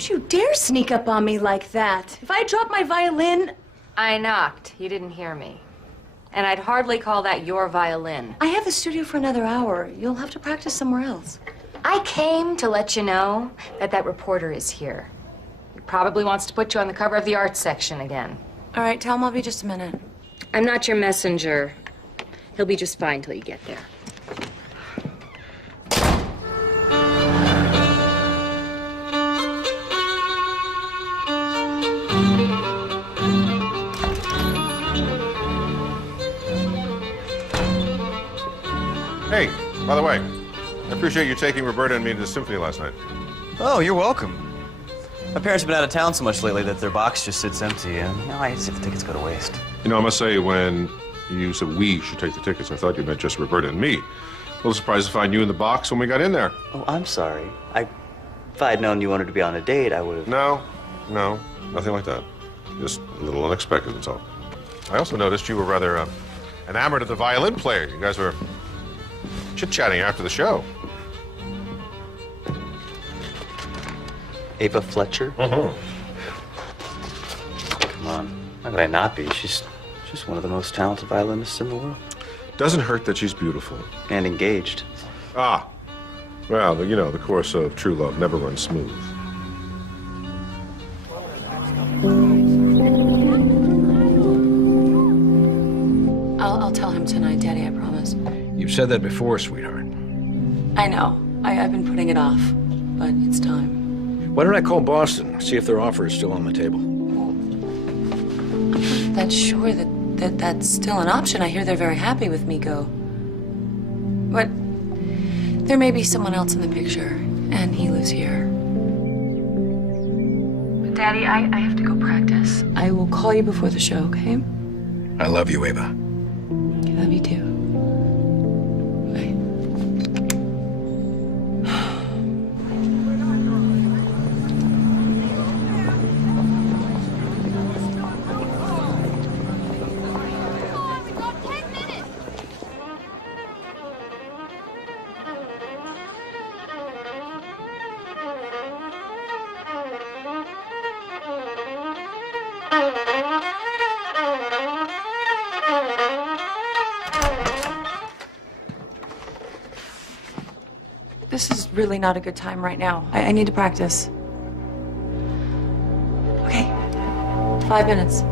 Don't you dare sneak up on me like that. If I drop my violin... I knocked. You didn't hear me. And I'd hardly call that your violin. I have the studio for another hour. You'll have to practice somewhere else. I came to let you know that that reporter is here. He probably wants to put you on the cover of the arts section again. All right, tell him I'll be just a minute. I'm not your messenger. He'll be just fine till you get there. Hey, by the way, I appreciate you taking Roberta and me to the symphony last night. Oh, you're welcome. My parents have been out of town so much lately that their box just sits empty, and I hate to see the tickets go to waste. You know, I must say, when you said we should take the tickets, I thought you meant just Roberta and me. A little surprised to find you in the box when we got in there. Oh, I'm sorry. If I had known you wanted to be on a date, I would have... No, nothing like that. Just a little unexpected, that's all. I also noticed you were rather enamored of the violin player. You guys were chit-chatting after the show. Ava Fletcher? Mm-hmm. Come on. How could I not be? She's one of the most talented violinists in the world. Doesn't hurt that she's beautiful. And engaged. Ah. Well, you know, the course of true love never runs smooth. I'll tell him tonight, Daddy, I promise. You've said that before, sweetheart. I know. I've been putting it off, but it's time. Why don't I call Boston, see if their offer is still on the table? I'm not sure that's still an option. I hear they're very happy with me go. But there may be someone else in the picture, and he lives here. But Daddy, I have to go practice. I will call you before the show, okay? I love you, Ava. I love you too. Bye. 'This is really not a good time right now. I need to practice. Okay, 5 minutes.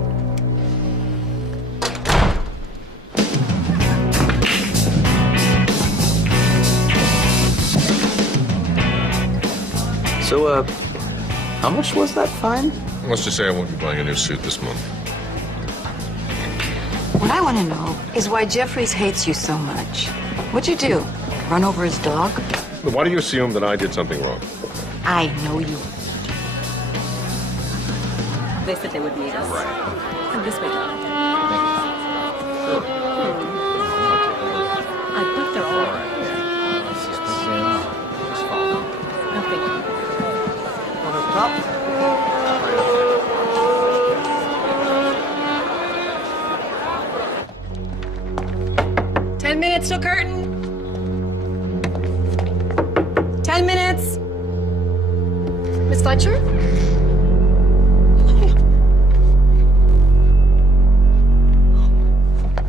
So, how much was that fine? Let's just say I won't be buying a new suit this month. What I want to know is why Jeffries hates you so much. What'd you do? Run over his dog? Why do you assume that I did something wrong? I know you. They said they would meet us. Right. And this way, darling. I bet they're all right. No, thank you. One up top? 10 minutes till curtain. 10 minutes. Miss Fletcher?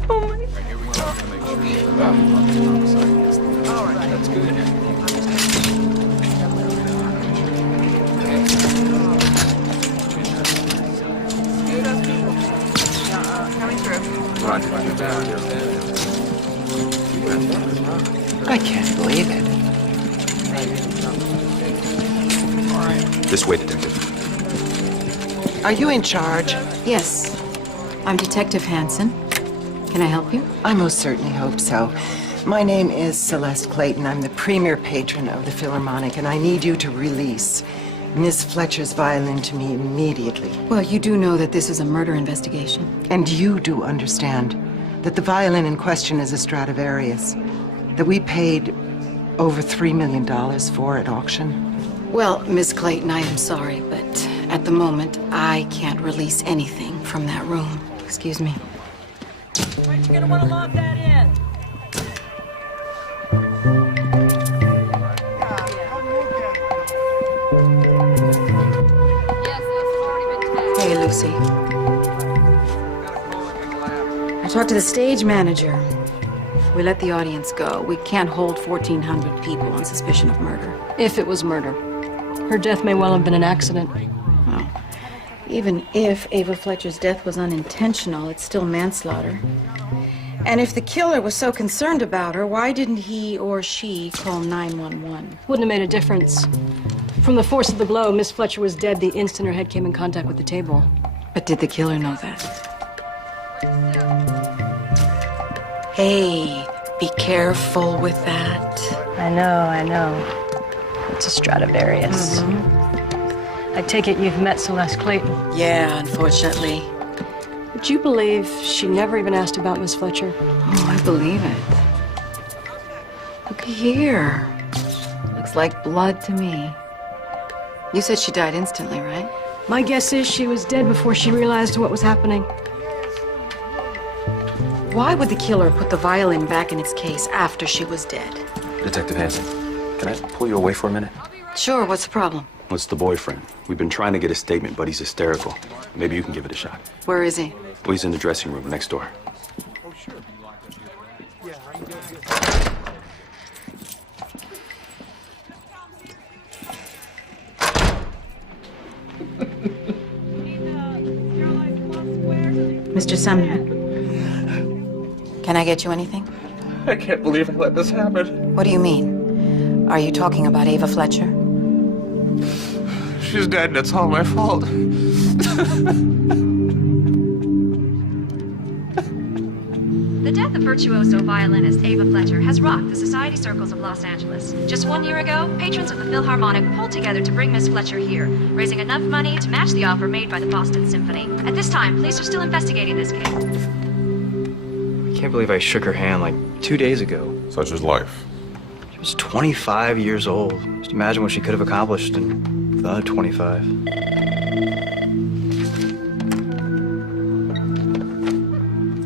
Oh my. Here we go. All right, that's good. Coming through. I can't believe it. This way, detective. Are you in charge? Yes. I'm Detective Hanson. Can I help you? I most certainly hope so. My name is Celeste Clayton. I'm the premier patron of the Philharmonic, and I need you to release Miss Fletcher's violin to me immediately. Well, you do know that this is a murder investigation. And you do understand that the violin in question is a Stradivarius, that we paid over $3 million for at auction. Well, Miss Clayton, I am sorry, but at the moment, I can't release anything from that room. Excuse me. Right, you're gonna want to lob that in. Hey, Lucy. I talked to the stage manager. We let the audience go. We can't hold 1,400 people on suspicion of murder. If it was murder. Her death may well have been an accident. Well, even if Ava Fletcher's death was unintentional, it's still manslaughter. And if the killer was so concerned about her, why didn't he or she call 911? Wouldn't have made a difference. From the force of the blow, Miss Fletcher was dead the instant her head came in contact with the table. But did the killer know that? Hey, be careful with that. I know. It's a Stradivarius. I take it you've met Celeste Clayton. Yeah, unfortunately. Would you believe she never even asked about Miss Fletcher? Oh, I believe it. Look here. Looks like blood to me. You said she died instantly, right? My guess is she was dead before she realized what was happening. Why would the killer put the violin back in its case after she was dead? Detective Hanson, can I pull you away for a minute? Sure, what's the problem? What's the boyfriend? We've been trying to get a statement, but he's hysterical. Maybe you can give it a shot. Where is he? Well, he's in the dressing room next door. Mr. Sumner, can I get you anything? I can't believe I let this happen. What do you mean? Are you talking about Ava Fletcher? She's dead and it's all my fault. The death of virtuoso violinist Ava Fletcher has rocked the society circles of Los Angeles. Just 1 year ago, patrons of the Philharmonic pulled together to bring Miss Fletcher here, raising enough money to match the offer made by the Boston Symphony. At this time, police are still investigating this case. I can't believe I shook her hand like 2 days ago. Such is life. She was 25 years old. Just imagine what she could have accomplished in the other 25.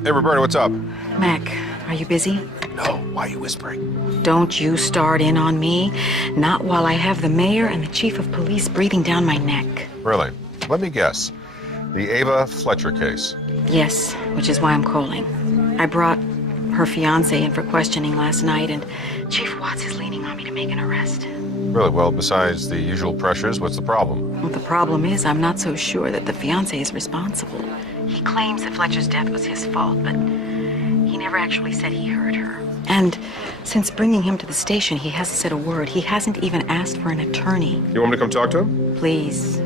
Hey, Roberta, what's up? Mac, are you busy? No, why are you whispering? Don't you start in on me. Not while I have the mayor and the chief of police breathing down my neck. Really? Let me guess. The Ava Fletcher case. Yes, which is why I'm calling. I brought her fiancé in for questioning last night, and Chief Watts is leaning on me to make an arrest. Really? Well, besides the usual pressures, what's the problem? Well, the problem is I'm not so sure that the fiancé is responsible. He claims that Fletcher's death was his fault, but he never actually said he hurt her. And since bringing him to the station, he hasn't said a word. He hasn't even asked for an attorney. You want me to come talk to him? Please.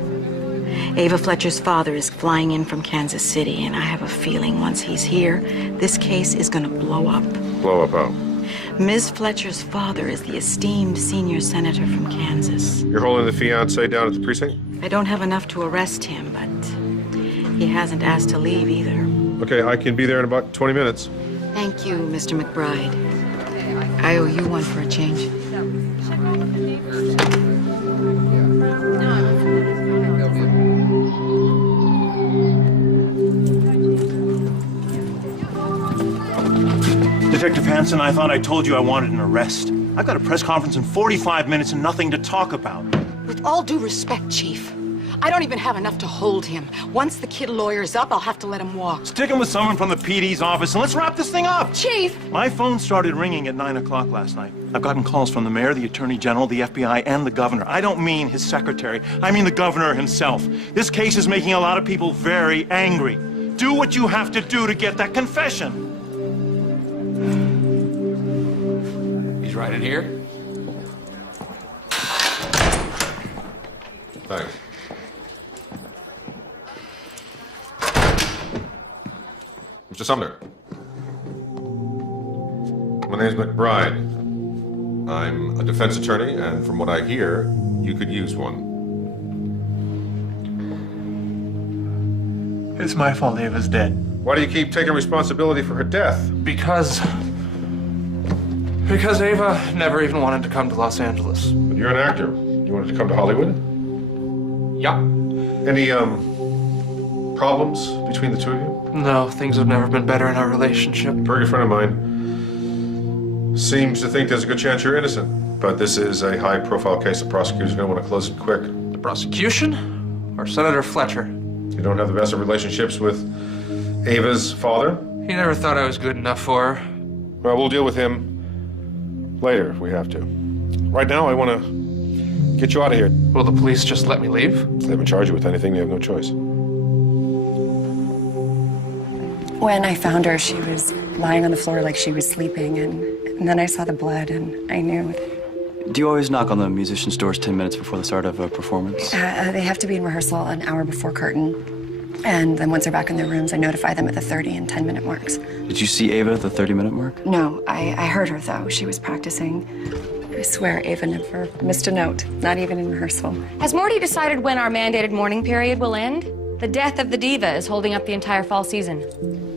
Ava Fletcher's father is flying in from Kansas City, and I have a feeling once he's here, this case is gonna blow up. Blow up how? Ms. Fletcher's father is the esteemed senior senator from Kansas. You're holding the fiancé down at the precinct? I don't have enough to arrest him, but he hasn't asked to leave either. Okay, I can be there in about 20 minutes. Thank you, Mr. McBride. I owe you one for a change. Detective Hanson, I thought I told you I wanted an arrest. I've got a press conference in 45 minutes and nothing to talk about. With all due respect, Chief, I don't even have enough to hold him. Once the kid lawyers up, I'll have to let him walk. Stick him with someone from the PD's office and let's wrap this thing up. Chief! My phone started ringing at 9 o'clock last night. I've gotten calls from the mayor, the attorney general, the FBI, and the governor. I don't mean his secretary. I mean the governor himself. This case is making a lot of people very angry. Do what you have to do to get that confession. He's right in here. Thanks. Mr. Sumner. My name's McBride. I'm a defense attorney, and from what I hear, you could use one. It's my fault Ava's dead. Why do you keep taking responsibility for her death? Because Ava never even wanted to come to Los Angeles. But you're an actor. You wanted to come to Hollywood? Yeah. Any, problems between the two of you? No, things have never been better in our relationship. A very good friend of mine seems to think there's a good chance you're innocent. But this is a high-profile case. The prosecutor's going to want to close it quick. The prosecution? Or Senator Fletcher? You don't have the best of relationships with Ava's father? He never thought I was good enough for her. Well, we'll deal with him later if we have to. Right now, I want to get you out of here. Will the police just let me leave? They haven't charged you with anything. They have no choice. When I found her, she was lying on the floor like she was sleeping, and then I saw the blood, and I knew. Do you always knock on the musician's doors 10 minutes before the start of a performance? They have to be in rehearsal an hour before curtain, and then once they're back in their rooms, I notify them at the 30 and 10-minute marks. Did you see Ava at the 30-minute mark? No, I heard her, though. She was practicing. I swear Ava never missed a note, not even in rehearsal. Has Morty decided when our mandated mourning period will end? The death of the diva is holding up the entire fall season.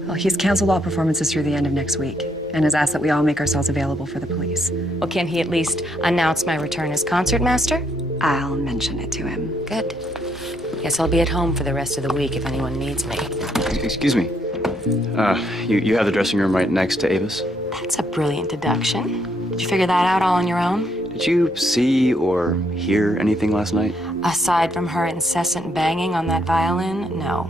Well, he's canceled all performances through the end of next week and has asked that we all make ourselves available for the police. Well, can he at least announce my return as concertmaster? I'll mention it to him. Good. Guess I'll be at home for the rest of the week if anyone needs me. Excuse me. You have the dressing room right next to Ava's? That's a brilliant deduction. Did you figure that out all on your own? Did you see or hear anything last night? Aside from her incessant banging on that violin, no.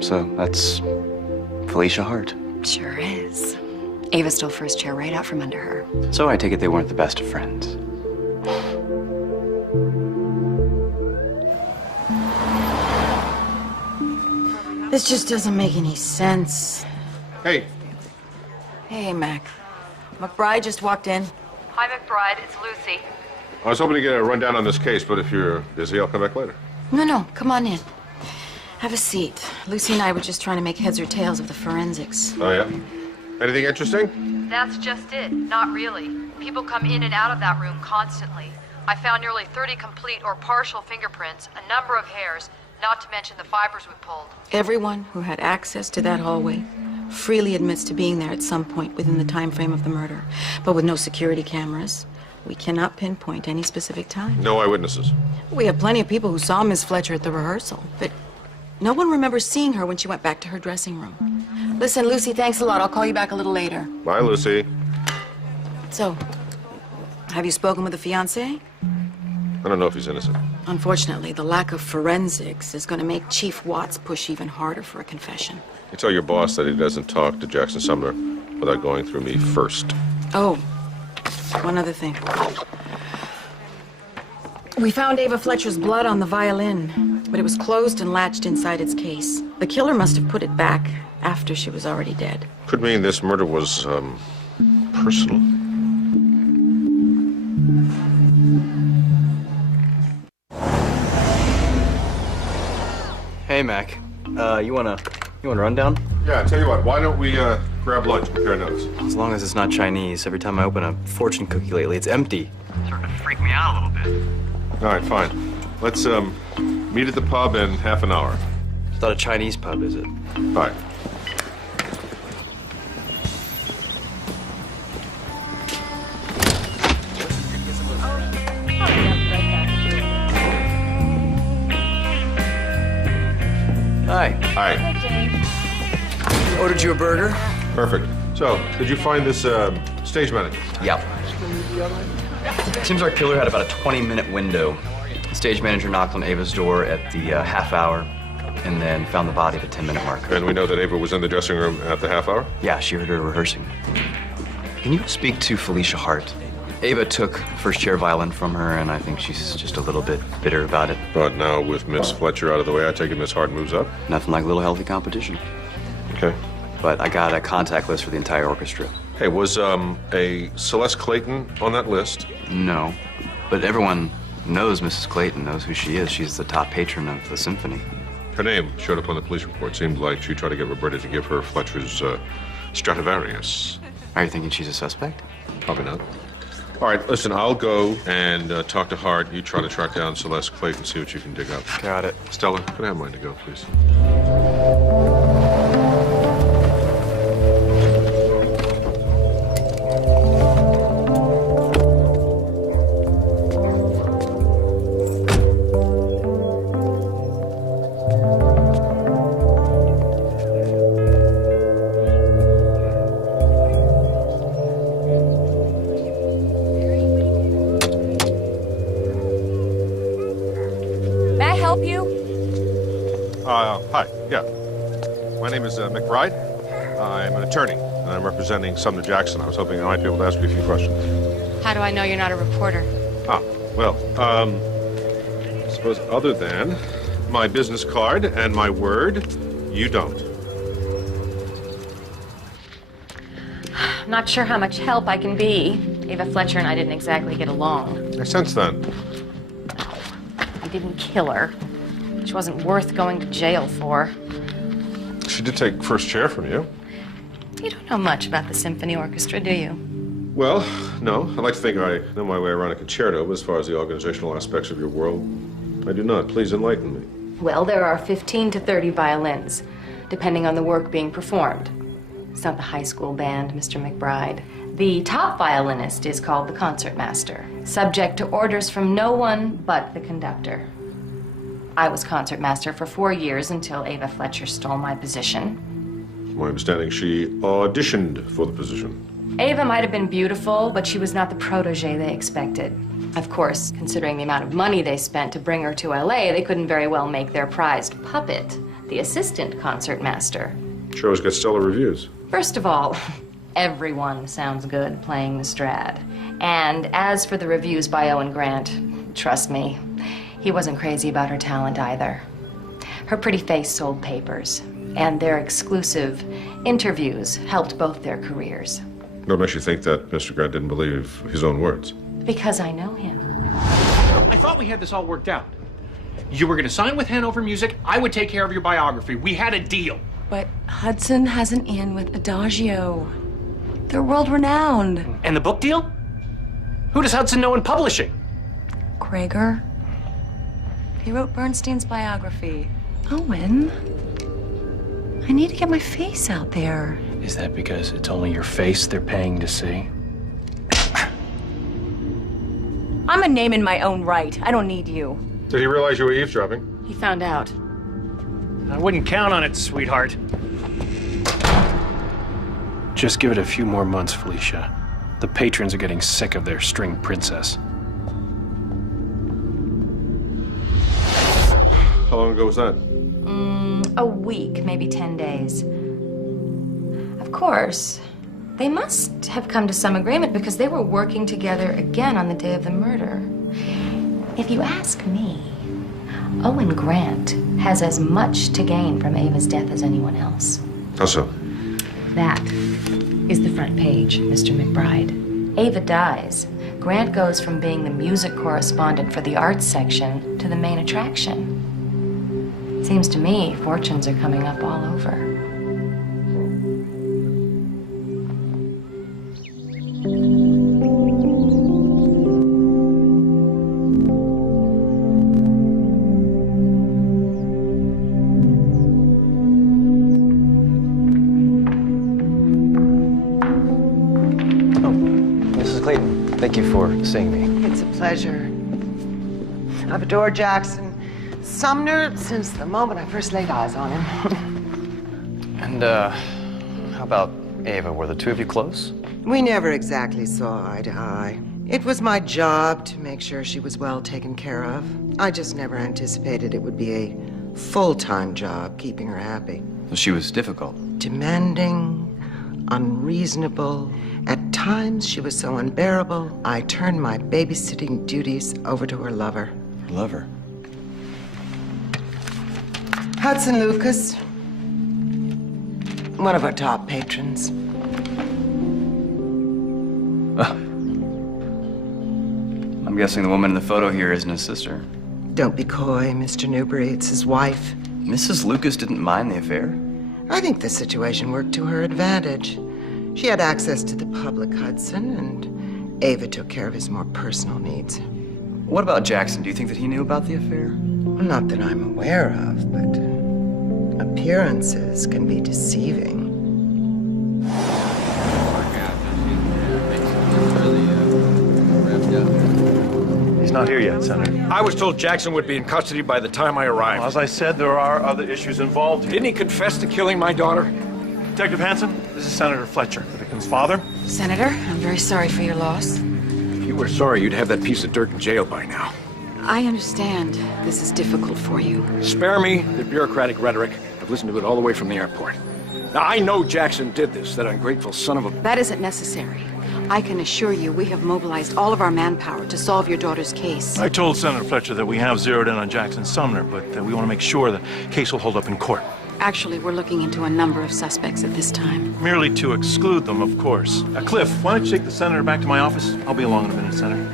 So that's Felicia Hart. Sure is. Ava stole first chair right out from under her. So I take it they weren't the best of friends. This just doesn't make any sense. Hey. Hey, Mac. McBride just walked in. Hi, McBride. It's Lucy. I was hoping to get a rundown on this case, but if you're busy, I'll come back later. No, come on in. Have a seat. Lucy and I were just trying to make heads or tails of the forensics. Oh, yeah? Anything interesting? That's just it. Not really. People come in and out of that room constantly. I found nearly 30 complete or partial fingerprints, a number of hairs, not to mention the fibers we pulled. Everyone who had access to that hallway freely admits to being there at some point within the time frame of the murder. But with no security cameras, we cannot pinpoint any specific time. No eyewitnesses. We have plenty of people who saw Miss Fletcher at the rehearsal, but no one remembers seeing her when she went back to her dressing room. Listen, Lucy, thanks a lot. I'll call you back a little later. Bye, Lucy. So, have you spoken with the fiancé? I don't know if he's innocent. Unfortunately, the lack of forensics is going to make Chief Watts push even harder for a confession. You tell your boss that he doesn't talk to Jackson Sumner without going through me first. Oh, one other thing. We found Ava Fletcher's blood on the violin, but it was closed and latched inside its case. The killer must have put it back after she was already dead. Could mean this murder was, personal. Hey, Mac. You wanna run down? Yeah, tell you what, why don't we, grab lunch, compare notes? As long as it's not Chinese. Every time I open a fortune cookie lately, it's empty. Starting to freak me out a little bit. All right, fine. Let's, meet at the pub in half an hour. It's not a Chinese pub, is it? Bye. Hi. Hi. Ordered you a burger? Perfect. So, did you find this, stage manager? Yep. Seems our killer had about a 20-minute window. The stage manager knocked on Ava's door at the half hour and then found the body at the 10-minute mark. And we know that Ava was in the dressing room at the half hour? Yeah, she heard her rehearsing. Can you speak to Felicia Hart? Ava took first chair violin from her, and I think she's just a little bit bitter about it. But now with Miss Fletcher out of the way, I take it Miss Hart moves up? Nothing like a little healthy competition. Okay. But I got a contact list for the entire orchestra. Hey, was, a Celeste Clayton on that list? No. But everyone knows Mrs. Clayton, knows who she is. She's the top patron of the symphony. Her name showed up on the police report. Seemed like she tried to get Roberta to give her Fletcher's, Stradivarius. Are you thinking she's a suspect? Probably not. All right, listen, I'll go and talk to Hart. You try to track down Celeste Clayton, see what you can dig up. Got it. Stella, can I have mine to go, please? you? Hi, yeah. My name is McBride. I'm an attorney, and I'm representing Sumner Jackson. I was hoping I might be able to ask you a few questions. How do I know you're not a reporter? Well, I suppose other than my business card and my word, you don't. I'm not sure how much help I can be. Ava Fletcher and I didn't exactly get along. I sense that. I didn't kill her. She wasn't worth going to jail for. She did take first chair from you. You don't know much about the symphony orchestra, do you? Well, no. I like to think I know my way around a concerto, but as far as the organizational aspects of your world, I do not. Please enlighten me. Well, there are 15 to 30 violins, depending on the work being performed. It's not the high school band, Mr. McBride. The top violinist is called the concertmaster, subject to orders from no one but the conductor. I was concertmaster for 4 years until Ava Fletcher stole my position. My understanding, she auditioned for the position. Ava might have been beautiful, but she was not the protege they expected. Of course, considering the amount of money they spent to bring her to LA, they couldn't very well make their prized puppet the assistant concertmaster. Shows get stellar reviews. First of all, everyone sounds good playing the Strad. And as for the reviews by Owen Grant, trust me, he wasn't crazy about her talent either. Her pretty face sold papers, and their exclusive interviews helped both their careers. What makes you think that Mr. Grant didn't believe his own words? Because I know him. I thought we had this all worked out. You were going to sign with Hanover Music. I would take care of your biography. We had a deal. But Hudson has an in with Adagio. They're world-renowned. And the book deal? Who does Hudson know in publishing? Krager. He wrote Bernstein's biography. Owen, I need to get my face out there. Is that because it's only your face they're paying to see? I'm a name in my own right. I don't need you. Did he realize you were eavesdropping? He found out. I wouldn't count on it, sweetheart. Just give it a few more months, Felicia. The patrons are getting sick of their string princess. How long ago was that? A week, maybe 10 days. Of course, they must have come to some agreement because they were working together again on the day of the murder. If you ask me, Owen Grant has as much to gain from Ava's death as anyone else. How so? That is the front page, Mr. McBride. Ava dies. Grant goes from being the music correspondent for the arts section to the main attraction. Seems to me fortunes are coming up all over. Mrs. Clayton, thank you for seeing me. It's a pleasure. I've adored Jackson Sumner since the moment I first laid eyes on him. And, how about Ava? Were the two of you close? We never exactly saw eye to eye. It was my job to make sure she was well taken care of. I just never anticipated it would be a full-time job keeping her happy. So she was difficult. Demanding, unreasonable. At times, she was so unbearable, I turned my babysitting duties over to her lover. Her lover? Hudson Lucas, one of our top patrons. I'm guessing the woman in the photo here isn't his sister. Don't be coy, Mr. Newbury. It's his wife. Mrs. Lucas didn't mind the affair? I think the situation worked to her advantage. She had access to the public, Hudson, and Ava took care of his more personal needs. What about Jackson? Do you think that he knew about the affair? Not that I'm aware of, but appearances can be deceiving. He's not here yet, Senator. I was told Jackson would be in custody by the time I arrived. As I said, there are other issues involved here. Didn't he confess to killing my daughter? Detective Hanson, this is Senator Fletcher, the victim's father. Senator, I'm very sorry for your loss. If you were sorry, you'd have that piece of dirt in jail by now. I understand this is difficult for you. Spare me the bureaucratic rhetoric. I've listened to it all the way from the airport. Now, I know Jackson did this, that ungrateful son of a... That isn't necessary. I can assure you we have mobilized all of our manpower to solve your daughter's case. I told Senator Fletcher that we have zeroed in on Jackson Sumner, but we want to make sure the case will hold up in court. Actually, we're looking into a number of suspects at this time. Merely to exclude them, of course. Cliff, why don't you take the senator back to my office? I'll be along in a minute, Senator.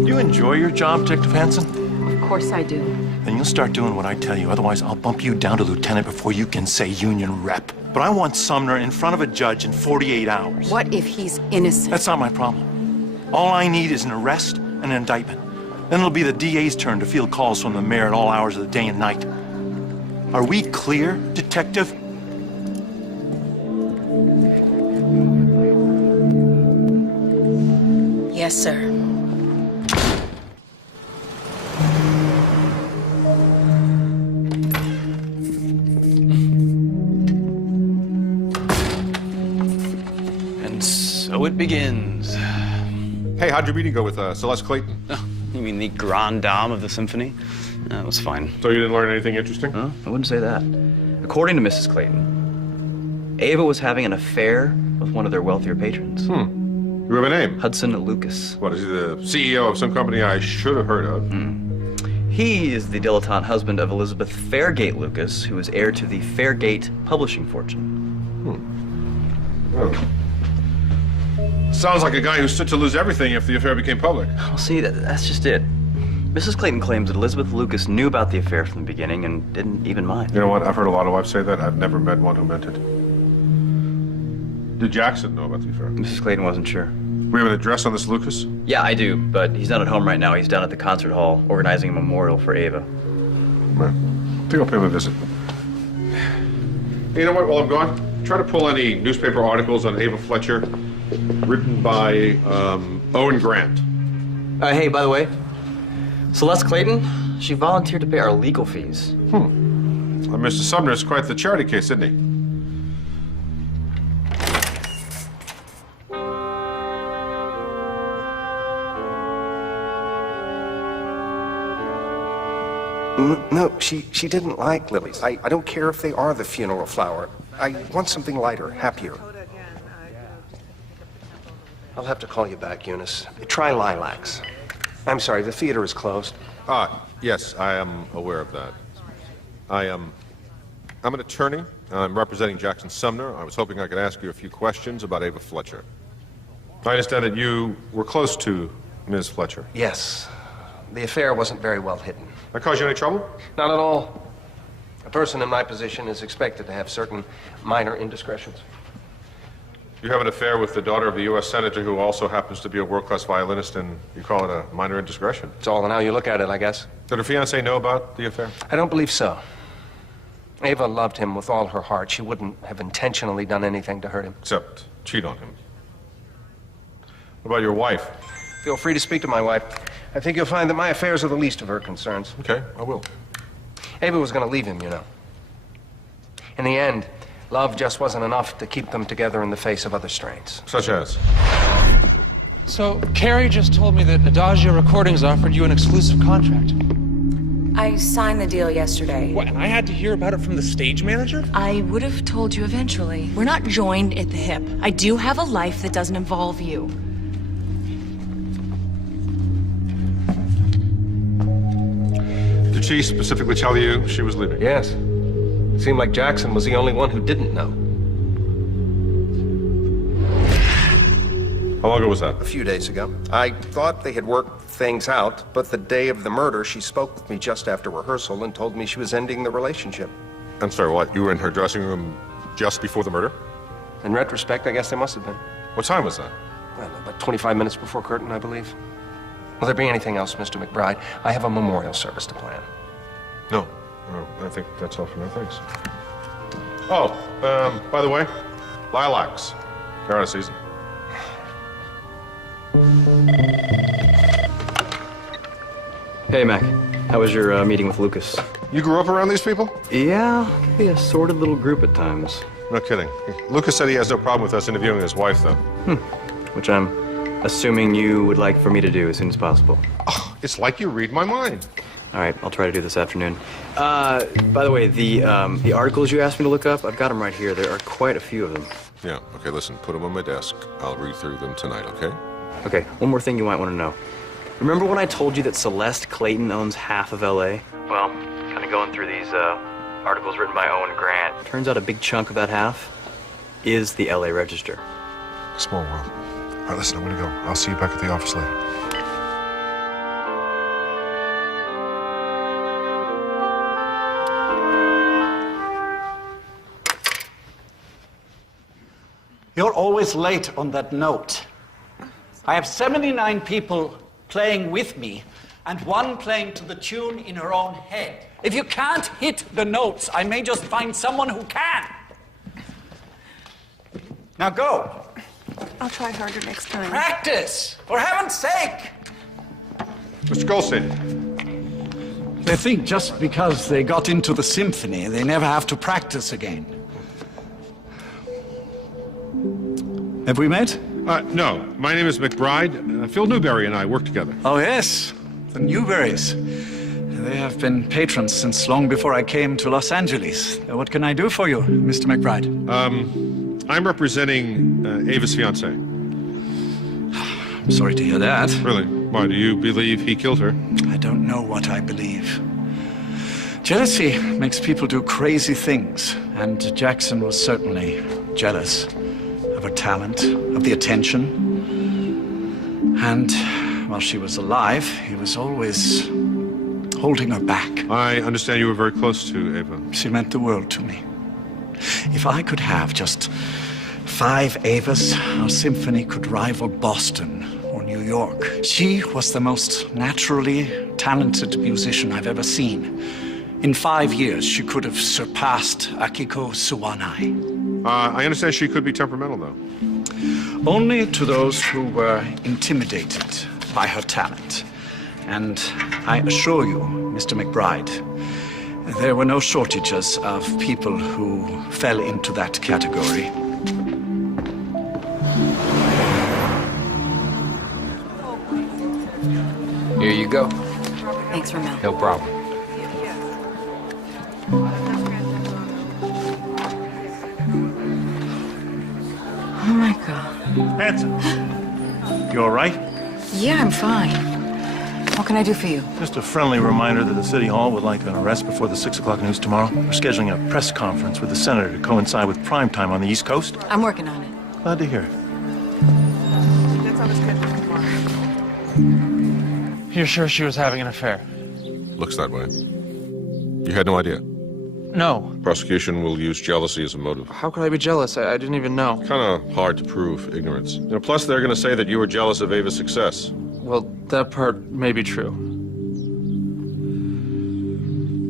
Do you enjoy your job, Detective Hanson? Of course I do. Then you'll start doing what I tell you. Otherwise, I'll bump you down to lieutenant before you can say union rep. But I want Sumner in front of a judge in 48 hours. What if he's innocent? That's not my problem. All I need is an arrest and an indictment. Then it'll be the DA's turn to field calls from the mayor at all hours of the day and night. Are we clear, Detective? Yes, sir. And so it begins. Hey, how'd your meeting go with Celeste Clayton? Oh, you mean the grande dame of the symphony? That was fine. So you didn't learn anything interesting? I wouldn't say that. According to Mrs. Clayton, Ava was having an affair with one of their wealthier patrons. You have a name? Hudson Lucas. What, is he the CEO of some company I should have heard of? He is the dilettante husband of Elizabeth Fairgate Lucas, who is heir to the Fairgate publishing fortune. Oh. Sounds like a guy who stood to lose everything if the affair became public. Well, see, that's just it. Mrs. Clayton claims that Elizabeth Lucas knew about the affair from the beginning and didn't even mind. You know what? I've heard a lot of wives say that. I've never met one who meant it. Did Jackson know about the affair? Mrs. Clayton wasn't sure. We have an address on this Lucas? Yeah, I do, but he's not at home right now. He's down at the concert hall organizing a memorial for Ava. Right. I think I'll pay him a visit. Hey, you know what? While I'm gone, try to pull any newspaper articles on Ava Fletcher written by Owen Grant. Hey, by the way, Celeste Clayton, she volunteered to pay our legal fees. Well, Mr. Sumner's quite the charity case, isn't he? No, she didn't like lilies. I don't care if they are the funeral flower. I want something lighter, happier. I'll have to call you back, Eunice. Try lilacs. I'm sorry, the theater is closed. Yes, I am aware of that. I'm an attorney. I'm representing Jackson Sumner. I was hoping I could ask you a few questions about Ava Fletcher. I understand that you were close to Ms. Fletcher. Yes. The affair wasn't very well hidden. That caused you any trouble? Not at all. A person in my position is expected to have certain minor indiscretions. You have an affair with the daughter of a U.S. Senator who also happens to be a world-class violinist, and you call it a minor indiscretion. It's all in how you look at it, I guess. Did her fiancé know about the affair? I don't believe so. Ava loved him with all her heart. She wouldn't have intentionally done anything to hurt him. Except cheat on him. What about your wife? Feel free to speak to my wife. I think you'll find that my affairs are the least of her concerns. Okay, I will. Ava was going to leave him, you know. In the end, love just wasn't enough to keep them together in the face of other strains. Such as? So, Carrie just told me that Adagio Recordings offered you an exclusive contract. I signed the deal yesterday. What, and I had to hear about it from the stage manager? I would have told you eventually. We're not joined at the hip. I do have a life that doesn't involve you. Did she specifically tell you she was leaving? Yes. It seemed like Jackson was the only one who didn't know. How long ago was that? A few days ago. I thought they had worked things out, but the day of the murder, she spoke with me just after rehearsal and told me she was ending the relationship. I'm sorry, what? You were in her dressing room just before the murder? In retrospect, I guess they must have been. What time was that? Well, about 25 minutes before curtain, I believe. Will there be anything else, Mr. McBride? I have a memorial service to plan. No. I think that's all for now, thanks. Oh, by the way, lilacs. They're out of season. Hey, Mac. How was your meeting with Lucas? You grew up around these people? Yeah, be a sordid little group at times. No kidding. Lucas said he has no problem with us interviewing his wife, though. which I'm assuming you would like for me to do as soon as possible. Oh, it's like you read my mind. All right, I'll try to do this afternoon. By the way, the articles you asked me to look up, I've got them right here. There are quite a few of them. Yeah, okay, listen, put them on my desk. I'll read through them tonight, okay? Okay, one more thing you might want to know. Remember when I told you that Celeste Clayton owns half of L.A.? Well, kind of going through these articles written by Owen Grant. Turns out a big chunk of that half is the L.A. Register. Small world. All right, listen, I'm gonna go. I'll see you back at the office later. You're always late on that note. I have 79 people playing with me and one playing to the tune in her own head. If you can't hit the notes, I may just find someone who can. Now go. I'll try harder next time. Practice, for heaven's sake. Mr. Goldstein. They think just because they got into the symphony, they never have to practice again. Have we met? No. My name is McBride. Phil Newberry and I work together. Oh, yes. The Newberrys. They have been patrons since long before I came to Los Angeles. What can I do for you, Mr. McBride? I'm representing Ava's fiancé. I'm sorry to hear that. Really? Why, do you believe he killed her? I don't know what I believe. Jealousy makes people do crazy things, and Jackson was certainly jealous of her talent, of the attention. And while she was alive, he was always holding her back. I understand you were very close to Ava. She meant the world to me. If I could have just 5 Avas, our symphony could rival Boston or New York. She was the most naturally talented musician I've ever seen. In 5 years, she could have surpassed Akiko Suwanai. I understand she could be temperamental, though. Only to those who were intimidated by her talent. And I assure you, Mr. McBride, there were no shortages of people who fell into that category. Here you go. Thanks, Ramel. No problem. Oh my God. Hanson, you all right? Yeah, I'm fine. What can I do for you? Just a friendly reminder that the City Hall would like an arrest before the 6 o'clock news tomorrow. We're scheduling a press conference with the senator to coincide with prime time on the East Coast. I'm working on it. Glad to hear it. That's on the schedule for tomorrow. You're sure she was having an affair? Looks that way. You had no idea? No. Prosecution will use jealousy as a motive. How could I be jealous? I didn't even know. Kind of hard to prove ignorance. Plus, they're going to say that you were jealous of Ava's success. Well, that part may be true.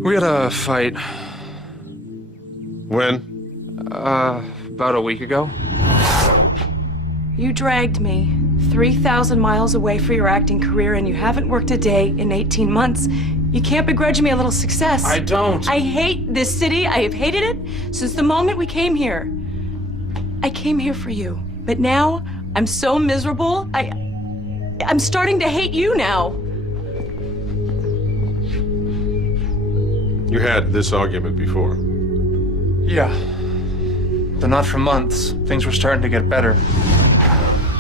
We had a fight. When? About a week ago. You dragged me 3,000 miles away for your acting career, and you haven't worked a day in 18 months. You can't begrudge me a little success. I don't. I hate this city. I have hated it since the moment we came here. I came here for you, but now I'm so miserable. I'm starting to hate you now. You had this argument before. Yeah. But not for months. Things were starting to get better.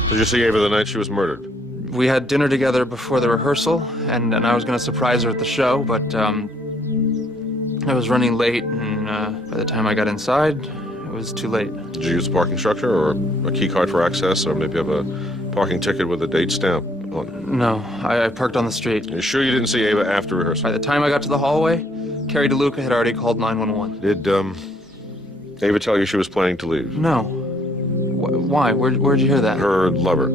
Did you see Ava the night she was murdered? We had dinner together before the rehearsal, and I was going to surprise her at the show, but I was running late, and by the time I got inside, it was too late. Did you use a parking structure or a key card for access, or maybe have a parking ticket with a date stamp on it? No, I parked on the street. You sure you didn't see Ava after rehearsal? By the time I got to the hallway, Carrie DeLuca had already called 911. Did Ava tell you she was planning to leave? No. Why? Where'd you hear that? Her lover.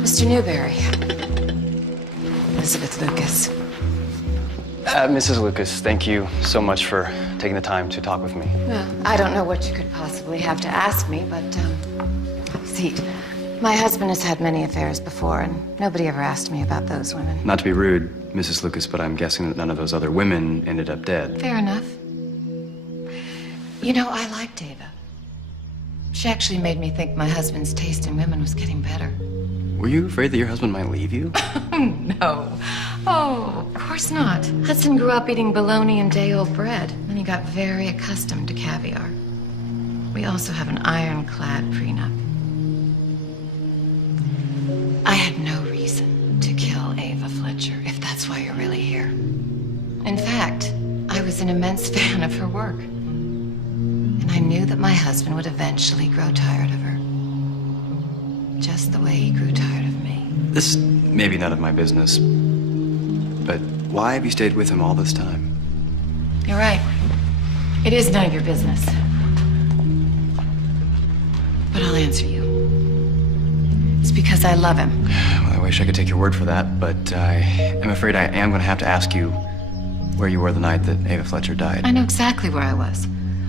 Mr. Newberry. Elizabeth Lucas. Mrs. Lucas, thank you so much for taking the time to talk with me. Well, I don't know what you could possibly possibly have to ask me, but, seat. My husband has had many affairs before, and nobody ever asked me about those women. Not to be rude, Mrs. Lucas, but I'm guessing that none of those other women ended up dead. Fair enough. You know, I liked Ava. She actually made me think my husband's taste in women was getting better. Were you afraid that your husband might leave you? No. Oh, of course not. Hudson grew up eating bologna and day-old bread, and he got very accustomed to caviar. We also have an ironclad prenup. I had no reason to kill Ava Fletcher, if that's why you're really here. In fact, I was an immense fan of her work. And I knew that my husband would eventually grow tired of her. Just the way he grew tired of me. This may be none of my business, but why have you stayed with him all this time? You're right. It is none of your business. But I'll answer you. It's because I love him. Well, I wish I could take your word for that, but I am afraid I am going to have to ask you where you were the night that Ava Fletcher died. I know exactly where I was.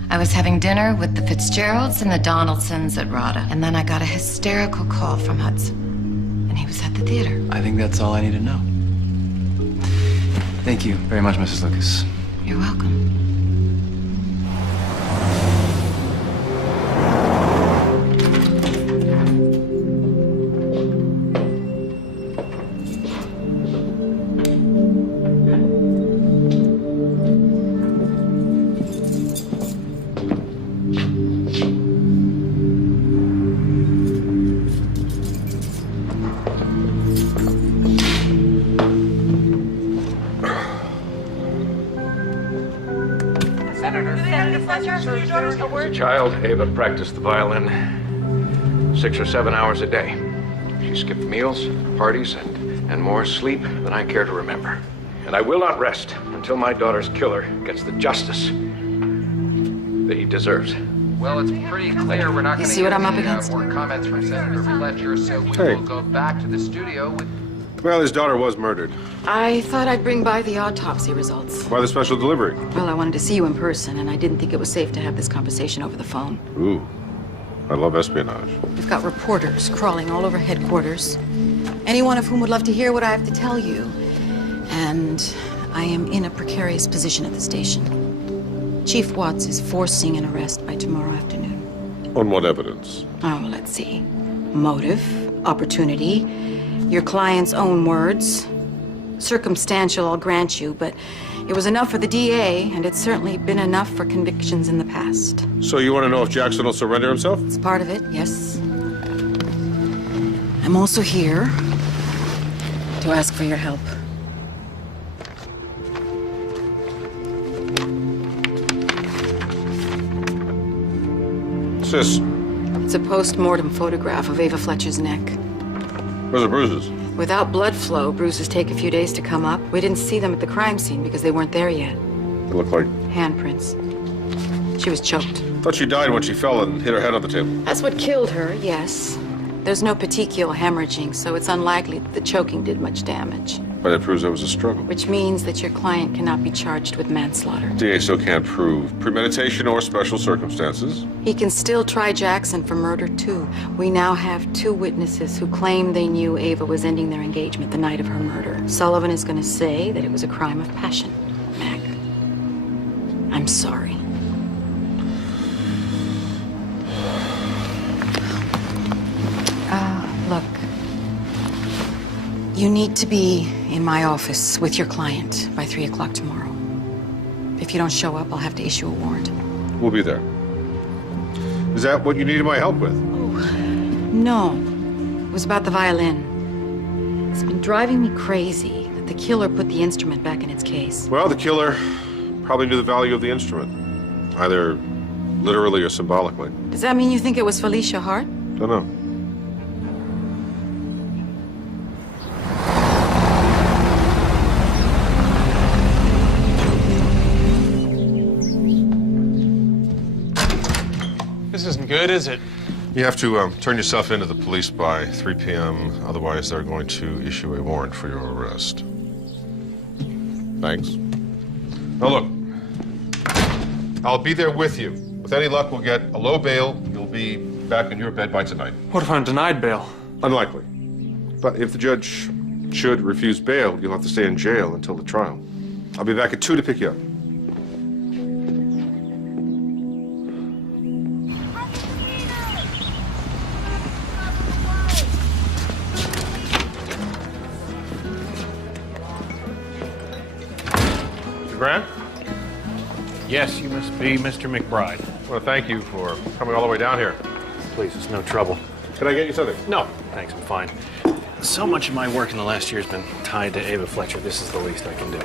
I was having dinner with the Fitzgeralds and the Donaldsons at RADA, and then I got a hysterical call from Hudson, and he was at the theater. I think that's all I need to know. Thank you very much, Mrs. Lucas. You're welcome. As a child, Ava practiced the violin 6 or 7 hours a day. She skipped meals, parties, and more sleep than I care to remember. And I will not rest until my daughter's killer gets the justice that he deserves. Well, it's pretty clear we're not going to see what I'm up any, against? more comments from Senator Fletcher, so we Hey. will go back to the studio with... Well, his daughter was murdered. I thought I'd bring by the autopsy results. Why the special delivery? Well, I wanted to see you in person, and I didn't think it was safe to have this conversation over the phone. Ooh, I love espionage. We've got reporters crawling all over headquarters, any one of whom would love to hear what I have to tell you. And I am in a precarious position at the station. Chief Watts is forcing an arrest by tomorrow afternoon. On what evidence? Oh, let's see. Motive, opportunity, your client's own words. Circumstantial, I'll grant you, but it was enough for the DA, and it's certainly been enough for convictions in the past. So you want to know if Jackson will surrender himself? It's part of it, yes. I'm also here to ask for your help. Sis, It's a post-mortem photograph of Ava Fletcher's neck. where's the bruises? Without blood flow, bruises take a few days to come up. We didn't see them at the crime scene because they weren't there yet. They look like... Handprints. She was choked. Thought she died when she fell and hit her head on the table. That's what killed her, yes. There's no petechial hemorrhaging, so it's unlikely that the choking did much damage. But it proves there was a struggle. Which means that your client cannot be charged with manslaughter. DA still can't prove premeditation or special circumstances. He can still try Jackson for murder, too. We now have 2 witnesses who claim they knew Ava was ending their engagement the night of her murder. Sullivan is going to say that it was a crime of passion. Mac, I'm sorry. Look. You need to be in my office with your client by 3 o'clock tomorrow. If you don't show up, I'll have to issue a warrant. We'll be there. Is that what you needed my help with? No. It was about the violin. It's been driving me crazy that the killer put the instrument back in its case. Well, the killer probably knew the value of the instrument. Either literally or symbolically. Does that mean you think it was Felicia Hart? Don't know. This isn't good, is it? You have to turn yourself into the police by 3 p.m. Otherwise, they're going to issue a warrant for your arrest. Thanks. Now look, I'll be there with you. With any luck, we'll get a low bail. You'll be back in your bed by tonight. What if I'm denied bail? Unlikely. But if the judge should refuse bail, you'll have to stay in jail until the trial. I'll be back at 2 to pick you up. Mr. Grant? Yes, you must be Mr. McBride. I want to thank you for coming all the way down here. Please, it's no trouble. Can I get you something? No, thanks, I'm fine. So much of my work in the last year has been tied to Ava Fletcher. This is the least I can do.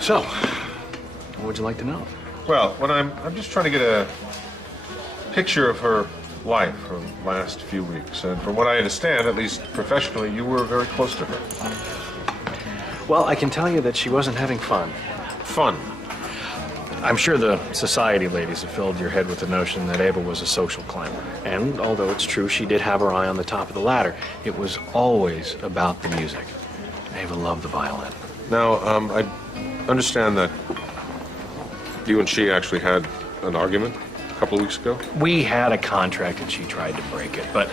So, what would you like to know? Well, I'm just trying to get a picture of her life from the last few weeks. And from what I understand, at least professionally, you were very close to her. Well, I can tell you that she wasn't having fun. Fun? I'm sure the society ladies have filled your head with the notion that Ava was a social climber. And although it's true she did have her eye on the top of the ladder, it was always about the music. Ava loved the violin. Now, I understand that you and she actually had an argument a couple of weeks ago? We had a contract and she tried to break it, but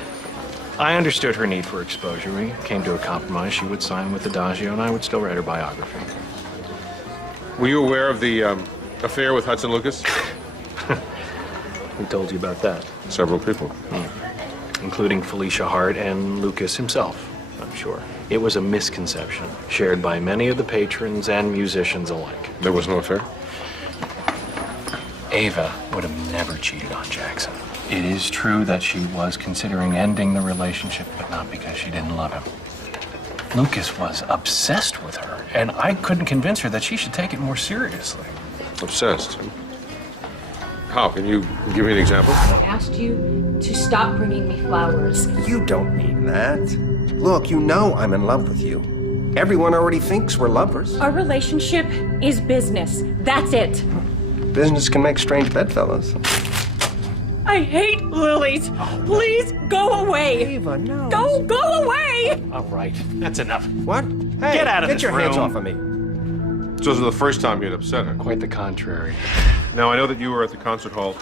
I understood her need for exposure. We came to a compromise. She would sign with Adagio and I would still write her biography. Were you aware of the affair with Hudson Lucas? Who told you about that? Several people. Including Felicia Hart and Lucas himself, I'm sure. It was a misconception shared by many of the patrons and musicians alike. There was no affair? Ava would have never cheated on Jackson. It is true that she was considering ending the relationship, but not because she didn't love him. Lucas was obsessed with her, and I couldn't convince her that she should take it more seriously. Obsessed? How? Can you give me an example? I asked you to stop bringing me flowers. You don't mean that. Look, you know I'm in love with you. Everyone already thinks we're lovers. Our relationship is business. That's it. Business can make strange bedfellows. I hate lilies. Please go away. Ava, no. Go away. All right, that's enough. What? Hey, Get out of get this your hands room. off of me. So this was the first time you'd upset her? Quite the contrary. Now, I know that you were at the concert hall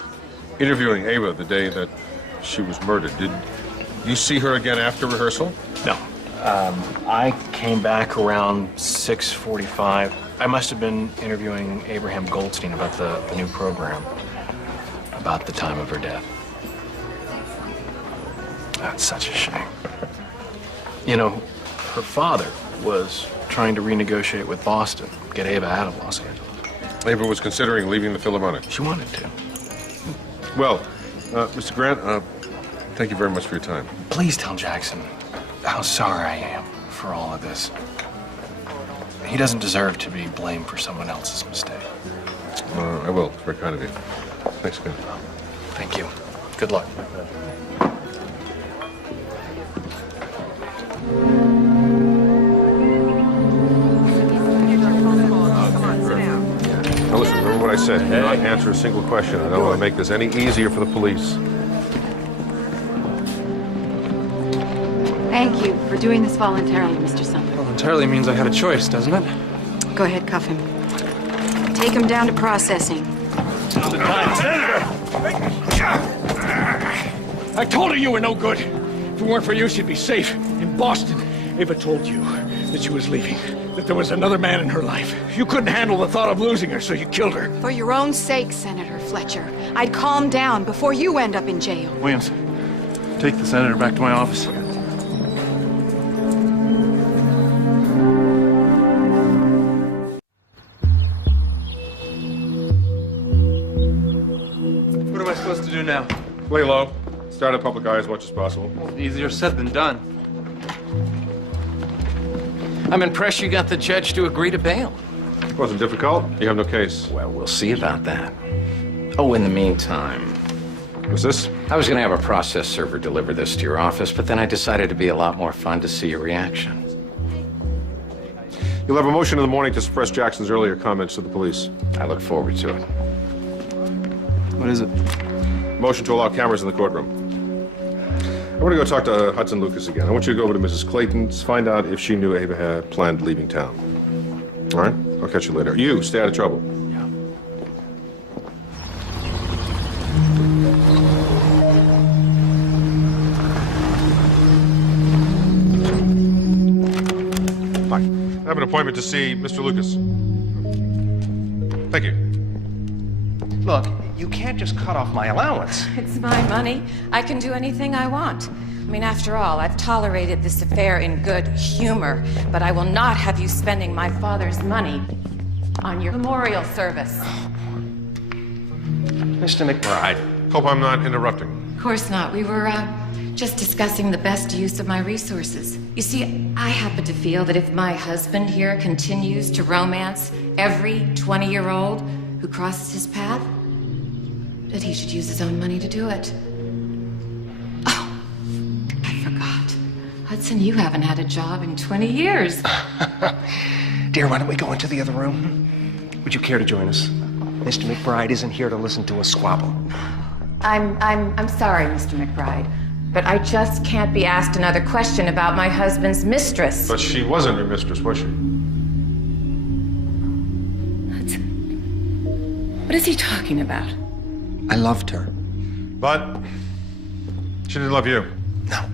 interviewing Ava the day that she was murdered. Did you see her again after rehearsal? No. I came back around 6:45. I must have been interviewing Abraham Goldstein about the new program, about the time of her death. That's such a shame. You know, her father was trying to renegotiate with Boston, get Ava out of Los Angeles. Ava was considering leaving the Philharmonic. She wanted to. Well, Mr. Grant, thank you very much for your time. Please tell Jackson how sorry I am for all of this. He doesn't deserve to be blamed for someone else's mistake. I will. It's very kind of you. Thanks again. Thank you. Good luck. Now listen, remember what I said. Do not answer a single question. I don't want to make this any easier for the police. Thank you for doing this voluntarily, Mr. Sumner. Voluntarily means I had a choice, doesn't it? Go ahead, cuff him. Take him down to processing. I told her you were no good. If it weren't for you, she'd be safe in Boston. Ava told you that she was leaving, that there was another man in her life. You couldn't handle the thought of losing her, so you killed her. For your own sake, Senator Fletcher, I'd calm down before you end up in jail. Williams, take the senator back to my office. What am I supposed to do now? Lay low. Stay out of public eye as much as possible. Easier said than done. I'm impressed you got the judge to agree to bail. It wasn't difficult. You have no case. Well, we'll see about that. Oh, in the meantime, What's this? I was going to have a process server deliver this to your office, but then I decided it'd be a lot more fun to see your reaction. You'll have a motion in the morning to suppress Jackson's earlier comments to the police. I look forward to it. What is it? Motion to allow cameras in the courtroom. I want to go talk to Hudson Lucas again. I want you to go over to Mrs. Clayton's, find out if she knew Ava had planned leaving town. All right? I'll catch you later. You, stay out of trouble. have an appointment to see Mr. Lucas. Thank you. Look, you can't just cut off my allowance. It's my money. I can do anything I want. I mean, after all, I've tolerated this affair in good humor, but I will not have you spending my father's money on your memorial service. Mr. McBride. Hope I'm not interrupting. Of course not. We were, just discussing the best use of my resources. You see, I happen to feel that if my husband here continues to romance every 20-year-old who crosses his path, that he should use his own money to do it. Oh, I forgot. Hudson, you haven't had a job in 20 years. Dear, why don't we go into the other room? Would you care to join us? Mr. McBride isn't here to listen to a squabble. I'm sorry, Mr. McBride, but I just can't be asked another question about my husband's mistress. But she wasn't your mistress, was she? What is he talking about? I loved her. But she didn't love you. No.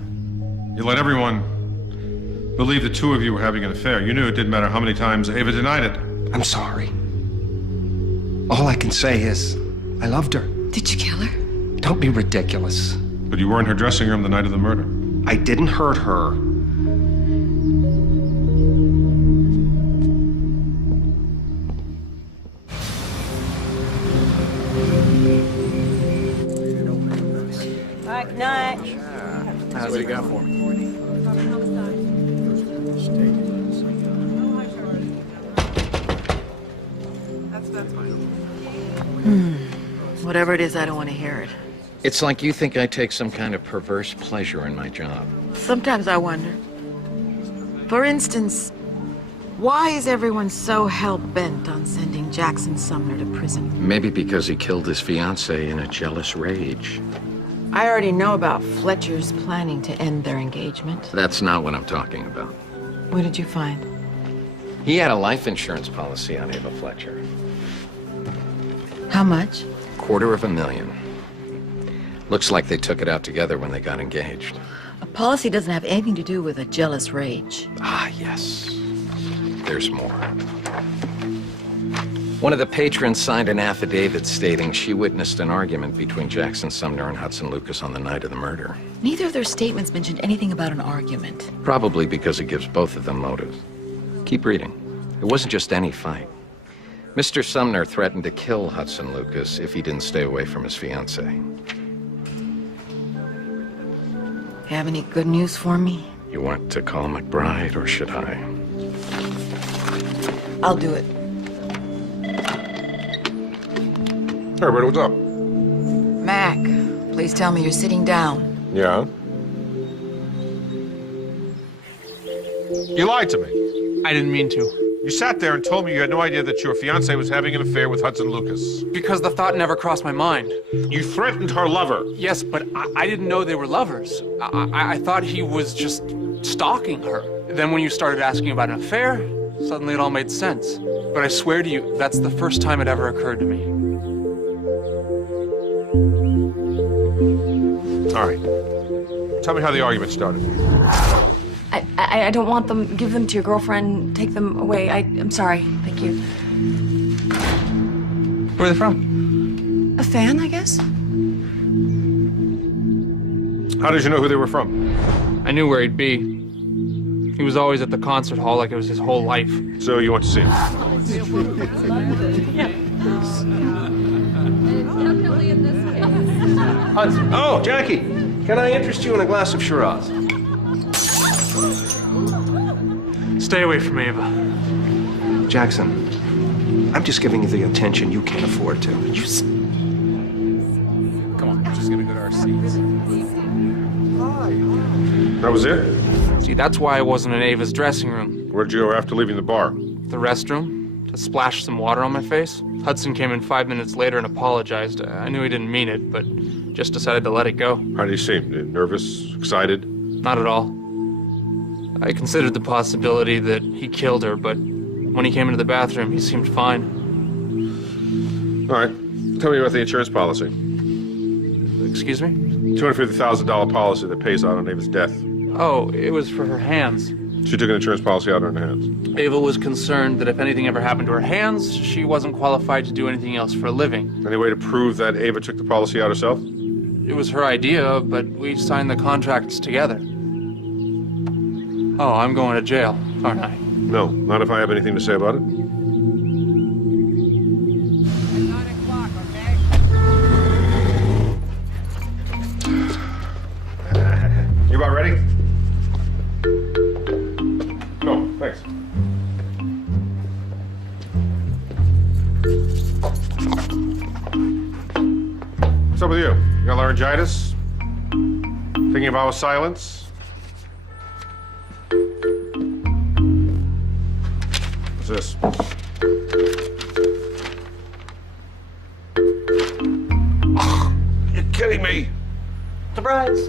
You let everyone believe the two of you were having an affair. You knew it didn't matter how many times Ava denied it. I'm sorry. All I can say is, I loved her. Did you kill her? Don't be ridiculous. But you were in her dressing room the night of the murder. I didn't hurt her. Night. What do you got for me? Whatever it is, I don't want to hear it. It's like you think I take some kind of perverse pleasure in my job. Sometimes I wonder. For instance, why is everyone so hell-bent on sending Jackson Sumner to prison? Maybe because he killed his fiancée in a jealous rage. I already know about Fletcher's planning to end their engagement. That's not what I'm talking about. What did you find? He had a life insurance policy on Ava Fletcher. How much? $250,000. Looks like they took it out together when they got engaged. A policy doesn't have anything to do with a jealous rage. Ah, yes. There's more. One of the patrons signed an affidavit stating she witnessed an argument between Jackson Sumner and Hudson Lucas on the night of the murder. Neither of their statements mentioned anything about an argument. Probably because it gives both of them motive. Keep reading. It wasn't just any fight. Mr. Sumner threatened to kill Hudson Lucas if he didn't stay away from his fiancée. Have any good news for me? You want to call McBride, or should I? I'll do it. Hey, Roberta, what's up? Mac, please tell me you're sitting down. Yeah? You lied to me. I didn't mean to. You sat there and told me you had no idea that your fiancé was having an affair with Hudson Lucas. Because the thought never crossed my mind. You threatened her lover. Yes, but I didn't know they were lovers. I thought he was just stalking her. Then when you started asking about an affair, suddenly it all made sense. But I swear to you, that's the first time it ever occurred to me. All right. Tell me how the argument started. I don't want them. Give them to your girlfriend. Take them away. I'm sorry. Thank you. Where are they from? A fan, I guess? How did you know who they were from? I knew where he'd be. He was always at the concert hall like it was his whole life. So you went to see him? Hudson. Oh, Jackie, can I interest you in a glass of Shiraz? Stay away from Ava. Jackson, I'm just giving you the attention you can't afford to. Come on, we're just gonna go to our seats. That was it? See, that's why I wasn't in Ava's dressing room. Where'd you go after leaving the bar? The restroom, to splash some water on my face. Hudson came in 5 minutes later and apologized. I knew he didn't mean it, but just decided to let it go. How did he seem? Nervous? Excited? Not at all. I considered the possibility that he killed her, but when he came into the bathroom, he seemed fine. All right. Tell me about the insurance policy. Excuse me? $250,000 policy that pays out on Ava's death. Oh, it was for her hands. She took an insurance policy out of her hands. Ava was concerned that if anything ever happened to her hands, she wasn't qualified to do anything else for a living. Any way to prove that Ava took the policy out herself? It was her idea, but we signed the contracts together. Oh, I'm going to jail, aren't I? No, not if I have anything to say about it. You about ready? No, thanks. What's up with you? You got laryngitis? Thinking of our silence? What's this? You're kidding me! Surprise!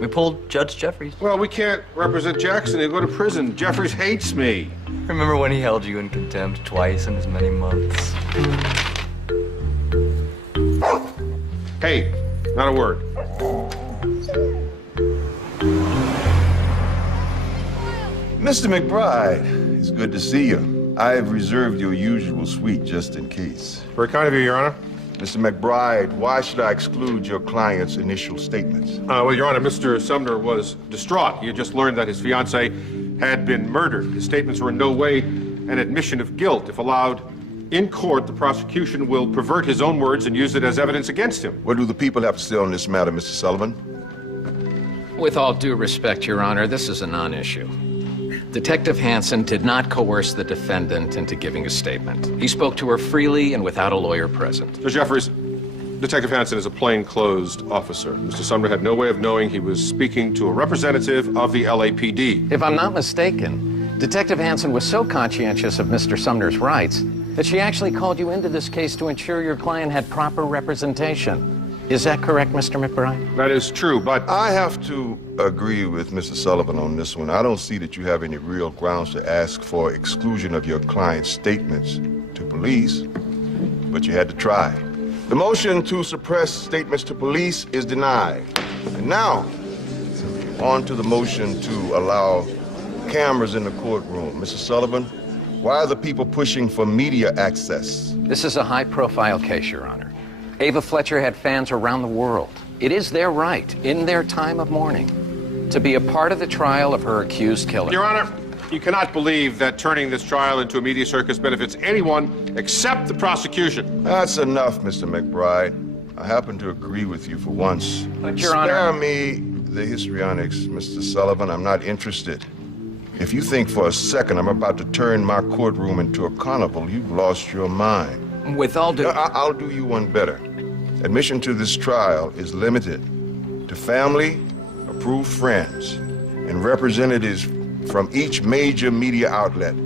We pulled Judge Jeffries. Well, we can't represent Jackson. He'll go to prison. Jeffries hates me. Remember when he held you in contempt twice in as many months? Hey, not a word. Mr. McBride, it's good to see you. I have reserved your usual suite just in case. Very kind of you, Your Honor. Mr. McBride, why should I exclude your client's initial statements? Well, Your Honor, Mr. Sumner was distraught. He had just learned that his fiancée had been murdered. His statements were in no way an admission of guilt. If allowed in court, the prosecution will pervert his own words and use it as evidence against him. What do the people have to say on this matter, Mr. Sullivan? With all due respect, Your Honor, this is a non-issue. Detective Hansen did not coerce the defendant into giving a statement. He spoke to her freely and without a lawyer present. Judge Jeffries, Detective Hansen is a plainclothes officer. Mr. Sumner had no way of knowing he was speaking to a representative of the LAPD. If I'm not mistaken, Detective Hansen was so conscientious of Mr. Sumner's rights that she actually called you into this case to ensure your client had proper representation. Is that correct, Mr. McBride? That is true, but I have to agree with Mr. Sullivan on this one. I don't see that you have any real grounds to ask for exclusion of your client's statements to police, but you had to try. The motion to suppress statements to police is denied. And now, on to the motion to allow cameras in the courtroom. Mr. Sullivan, why are the people pushing for media access? This is a high-profile case, Your Honor. Ava Fletcher had fans around the world. It is their right, in their time of mourning, to be a part of the trial of her accused killer. Your Honor, you cannot believe that turning this trial into a media circus benefits anyone except the prosecution. That's enough, Mr. McBride. I happen to agree with you for once. But, Your Honor... Spare me the histrionics, Mr. Sullivan. I'm not interested. If you think for a second I'm about to turn my courtroom into a carnival, you've lost your mind. With all due... I'll do you one better. Admission to this trial is limited to family, approved friends, and representatives from each major media outlet.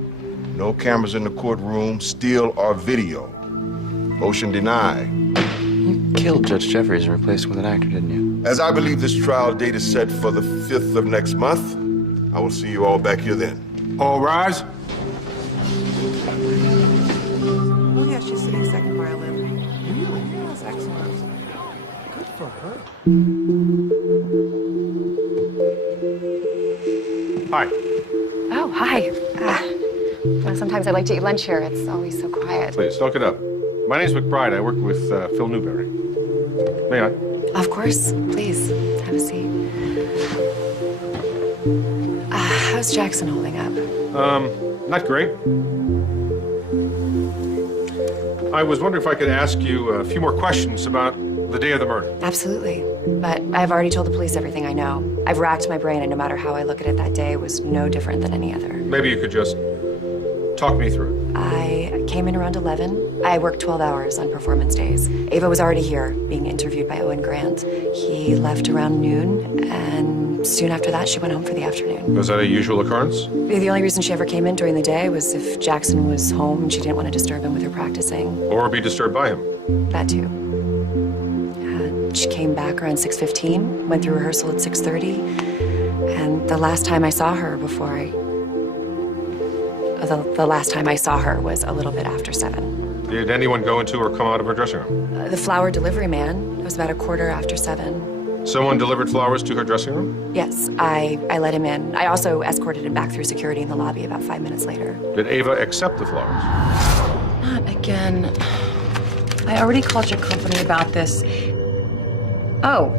No cameras in the courtroom, still or video. Motion denied. You killed Judge Jeffries and replaced him with an actor, didn't you? As I believe this trial date is set for the 5th of next month, I will see you all back here then. All rise. Oh, yeah, she's sitting second violin. Really? Yeah, that's excellent. Good for her. Hi. Oh, hi. Well, sometimes I like to eat lunch here. It's always so quiet. Please, don't get up. My name's McBride. I work with Phil Newberry. May I? Of course. Please, have a seat. How's Jackson holding up? Not great. I was wondering if I could ask you a few more questions about the day of the murder. Absolutely. But I've already told the police everything I know. I've racked my brain, and no matter how I look at it, that day was no different than any other. Maybe you could just talk me through it. I came in around 11. I worked 12 hours on performance days. Ava was already here, being interviewed by Owen Grant. He left around noon, and soon after that, she went home for the afternoon. Was that a usual occurrence? The only reason she ever came in during the day was if Jackson was home and she didn't want to disturb him with her practicing. Or be disturbed by him? That too. She came back around 6:15, went through rehearsal at 6:30, and the last time I saw her the last time I saw her was a little bit after 7. Did anyone go into or come out of her dressing room? The flower delivery man, it was about 7:15. Someone delivered flowers to her dressing room? Yes, I let him in. I also escorted him back through security in the lobby about 5 minutes later. Did Ava accept the flowers? Not again. I already called your company about this. Oh.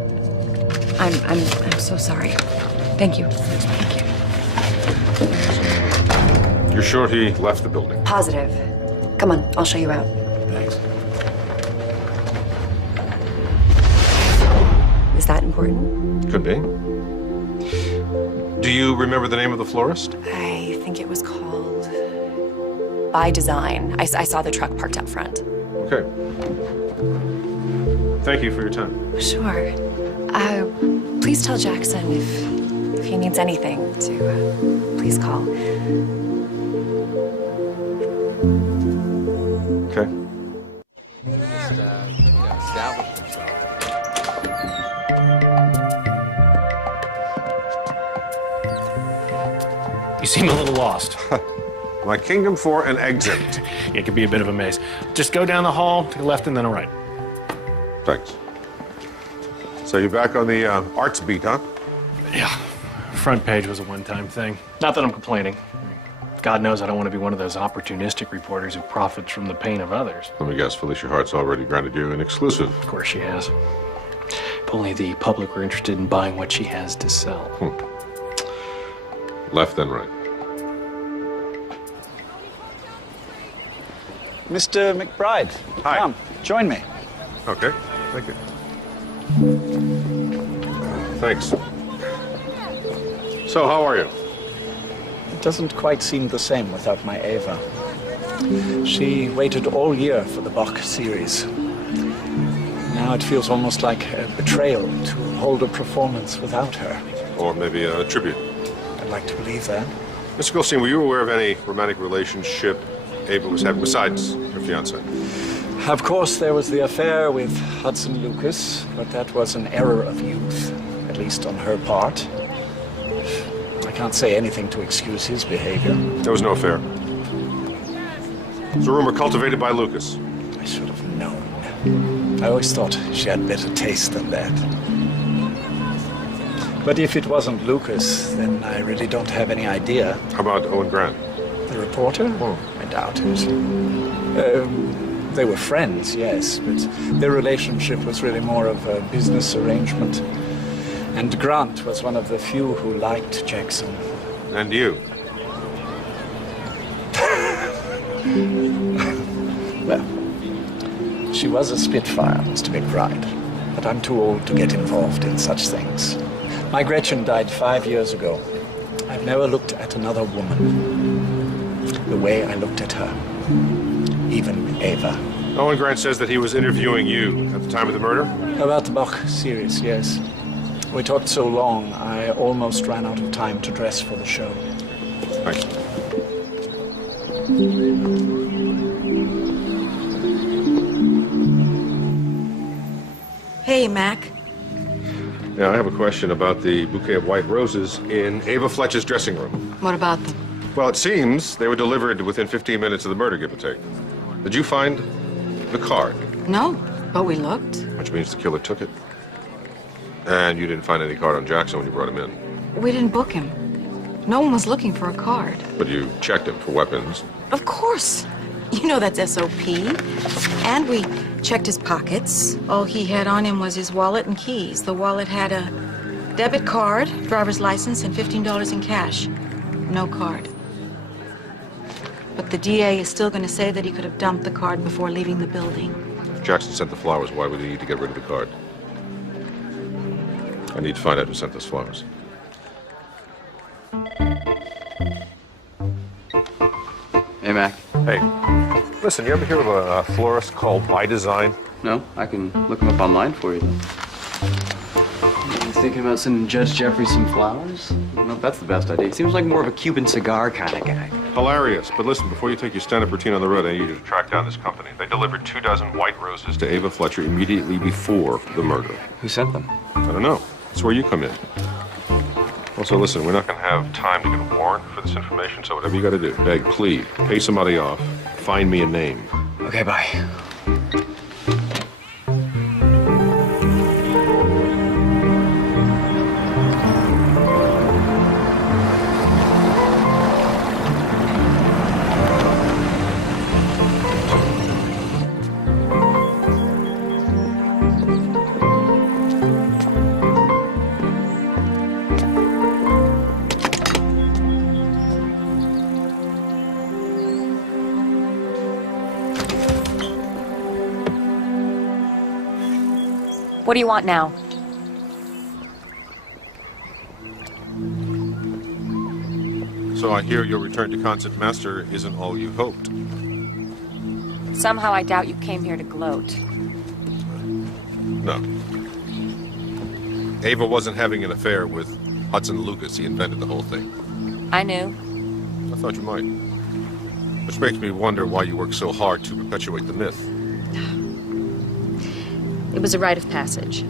I'm so sorry. Thank you. Thank you. You're sure he left the building? Positive. Come on, I'll show you out. Thanks. Is that important? Could be. Do you remember the name of the florist? I think it was called By Design. I saw the truck parked up front. Okay. Thank you for your time. Sure. Please tell Jackson if he needs anything to please call. Okay. Establish himself. You seem a little lost. My kingdom for an exit. It could be a bit of a maze. Just go down the hall, to the left and then a right. Thanks. So you're back on the arts beat, huh? Yeah. Front page was a one-time thing. Not that I'm complaining. God knows I don't want to be one of those opportunistic reporters who profits from the pain of others. Let me guess, Felicia Hart's already granted you an exclusive. Of course she has. If only the public were interested in buying what she has to sell. Left and right. Mr. McBride, Hi. come, join me. Okay, thank you. Thanks. So, how are you? It doesn't quite seem the same without my Ava. She waited all year for the Bach series. Now it feels almost like a betrayal to hold a performance without her. Or maybe a tribute. I'd like to believe that. Mr. Goldstein, were you aware of any romantic relationship Ava was having besides her fiancé? Of course, there was the affair with Hudson Lucas, but that was an error of youth, at least on her part. I can't say anything to excuse his behavior. There was no affair. It was a rumor cultivated by Lucas. I should have known. I always thought she had better taste than that. But if it wasn't Lucas, then I really don't have any idea. How about Owen Grant? The reporter? Oh, I doubt it. They were friends, yes, but their relationship was really more of a business arrangement. And Grant was one of the few who liked Jackson. And you? Well, she was a Spitfire, Mr. McBride, but I'm too old to get involved in such things. My Gretchen died 5 years ago. I've never looked at another woman the way I looked at her. Even Ava. Owen Grant says that he was interviewing you at the time of the murder? About the Bach series, yes. We talked so long, I almost ran out of time to dress for the show. Thanks. Hey, Mac. Yeah, I have a question about the bouquet of white roses in Ava Fletcher's dressing room. What about them? Well, it seems they were delivered within 15 minutes of the murder, give or take. Did you find the card? No, but we looked. Which means the killer took it. And you didn't find any card on Jackson when you brought him in. We didn't book him. No one was looking for a card. But you checked him for weapons. Of course. You know that's SOP. And we checked his pockets. All he had on him was his wallet and keys. The wallet had a debit card, driver's license, and $15 in cash. No card. But the DA is still going to say that he could have dumped the card before leaving the building. If Jackson sent the flowers, why would he need to get rid of the card? I need to find out who sent those flowers. Hey, Mac. Hey, listen, you ever hear of a florist called By Design? No, I can look him up online for you, though. You thinking about sending Judge Jeffrey some flowers? I don't know if that's the best idea. He seems like more of a Cuban cigar kind of guy. Hilarious. But listen, before you take your stand-up routine on the road, I need you to track down this company. They delivered 24 white roses to Ava Fletcher immediately before the murder. Who sent them? I don't know. That's where you come in. Also, listen, we're not going to have time to get a warrant for this information, so whatever you got to do, beg, plead, pay somebody off, find me a name. Okay, bye. What do you want now? So I hear your return to concert master isn't all you hoped. Somehow I doubt you came here to gloat. No. Ava wasn't having an affair with Hudson Lucas. He invented the whole thing. I knew. I thought you might. Which makes me wonder why you work so hard to perpetuate the myth. It was a rite of passage.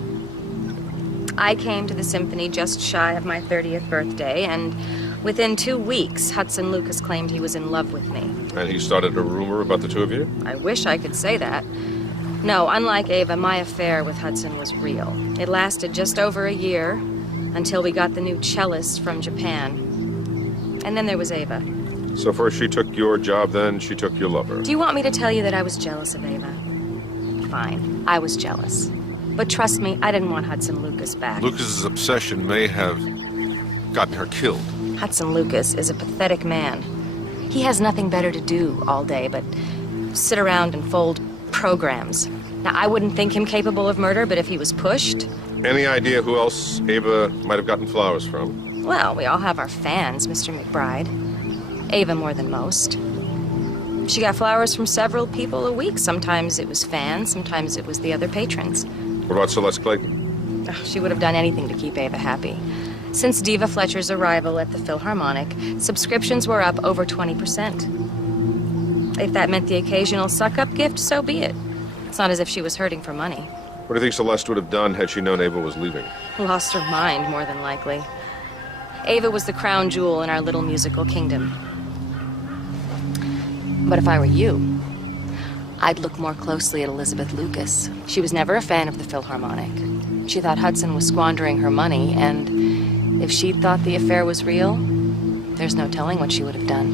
I came to the symphony just shy of my 30th birthday, and within 2 weeks, Hudson Lucas claimed he was in love with me. And he started a rumor about the two of you? I wish I could say that. No, unlike Ava, my affair with Hudson was real. It lasted just over a year, until we got the new cellist from Japan. And then there was Ava. So first she took your job, then she took your lover. Do you want me to tell you that I was jealous of Ava? Fine, I was jealous. But trust me, I didn't want Hudson Lucas back. Lucas's obsession may have gotten her killed. Hudson Lucas is a pathetic man. He has nothing better to do all day but sit around and fold programs. Now, I wouldn't think him capable of murder, but if he was pushed... Any idea who else Ava might have gotten flowers from? Well, we all have our fans, Mr. McBride. Ava more than most. She got flowers from several people a week. Sometimes it was fans, sometimes it was the other patrons. What about Celeste Clayton? She would have done anything to keep Ava happy. Since Diva Fletcher's arrival at the Philharmonic, subscriptions were up over 20%. If that meant the occasional suck-up gift, so be it. It's not as if she was hurting for money. What do you think Celeste would have done had she known Ava was leaving? Lost her mind, more than likely. Ava was the crown jewel in our little musical kingdom. But if I were you, I'd look more closely at Elizabeth Lucas. She was never a fan of the Philharmonic. She thought Hudson was squandering her money, and if she'd thought the affair was real, there's no telling what she would have done.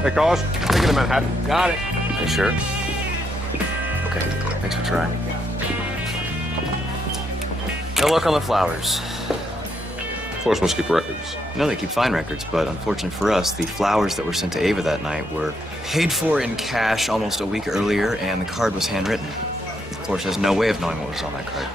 Hey, Carlos, take it to Manhattan. Got it. You sure? Okay, thanks for trying. No luck on the flowers. Of course, must keep records. No, they keep fine records, but unfortunately for us, the flowers that were sent to Ava that night were paid for in cash almost a week earlier, and the card was handwritten. Of course, there's no way of knowing what was on that card.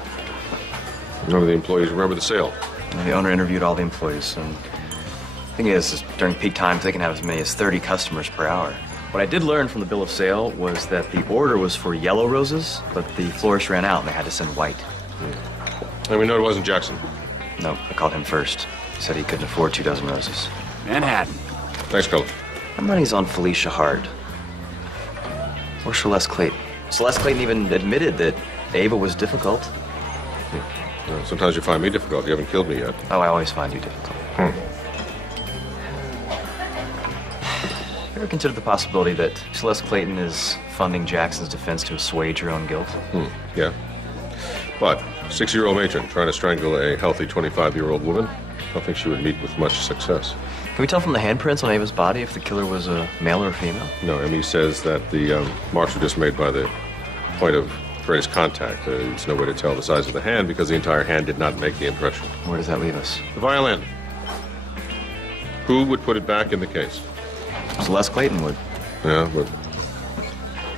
None of the employees remember the sale. And the owner interviewed all the employees, and the thing is during peak times, they can have as many as 30 customers per hour. What I did learn from the bill of sale was that the order was for yellow roses, but the florist ran out and they had to send white. And we know it wasn't Jackson. No, I called him first. He said he couldn't afford 24 roses. Manhattan. Thanks, Cullen. My money's on Felicia Hart. Or Celeste Clayton. Celeste Clayton even admitted that Ava was difficult. Well, sometimes you find me difficult. You haven't killed me yet. Oh, I always find you difficult. You ever considered the possibility that Celeste Clayton is funding Jackson's defense to assuage her own guilt? Yeah. But 60-year-old matron trying to strangle a healthy 25-year-old woman, I don't think she would meet with much success. Can we tell from the handprints on Ava's body if the killer was a male or a female? No, Emmy says that the marks were just made by the point of greatest contact. There's no way to tell the size of the hand because the entire hand did not make the impression. Where does that leave us? The violin. Who would put it back in the case? Celeste Clayton would. Yeah, but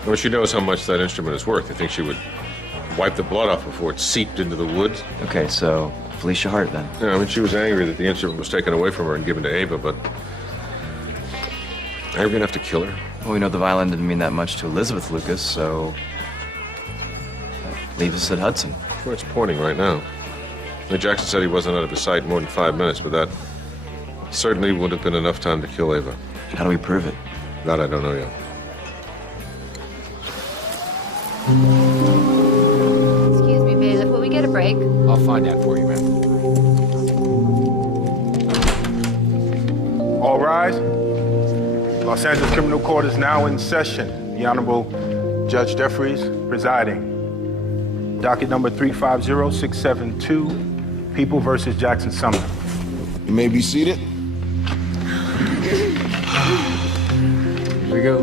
when she knows how much that instrument is worth, you think she would wipe the blood off before it seeped into the wood? Okay, so Felicia Hart then. Yeah, I mean, she was angry that the instrument was taken away from her and given to Ava, but are we gonna have to kill her? Well, we know the violin didn't mean that much to Elizabeth Lucas, so that leaves us at Hudson. Where it's pointing right now. Jackson said he wasn't out of his sight in more than 5 minutes, but that certainly would have been enough time to kill Ava. How do we prove it? That I don't know yet. Excuse me, bailiff, will we get a break? I'll find out for you, man. All rise. Los Angeles Criminal Court is now in session. The Honorable Judge Jeffries presiding. Docket number 350672, People versus Jackson Sumner. You may be seated. Here we go.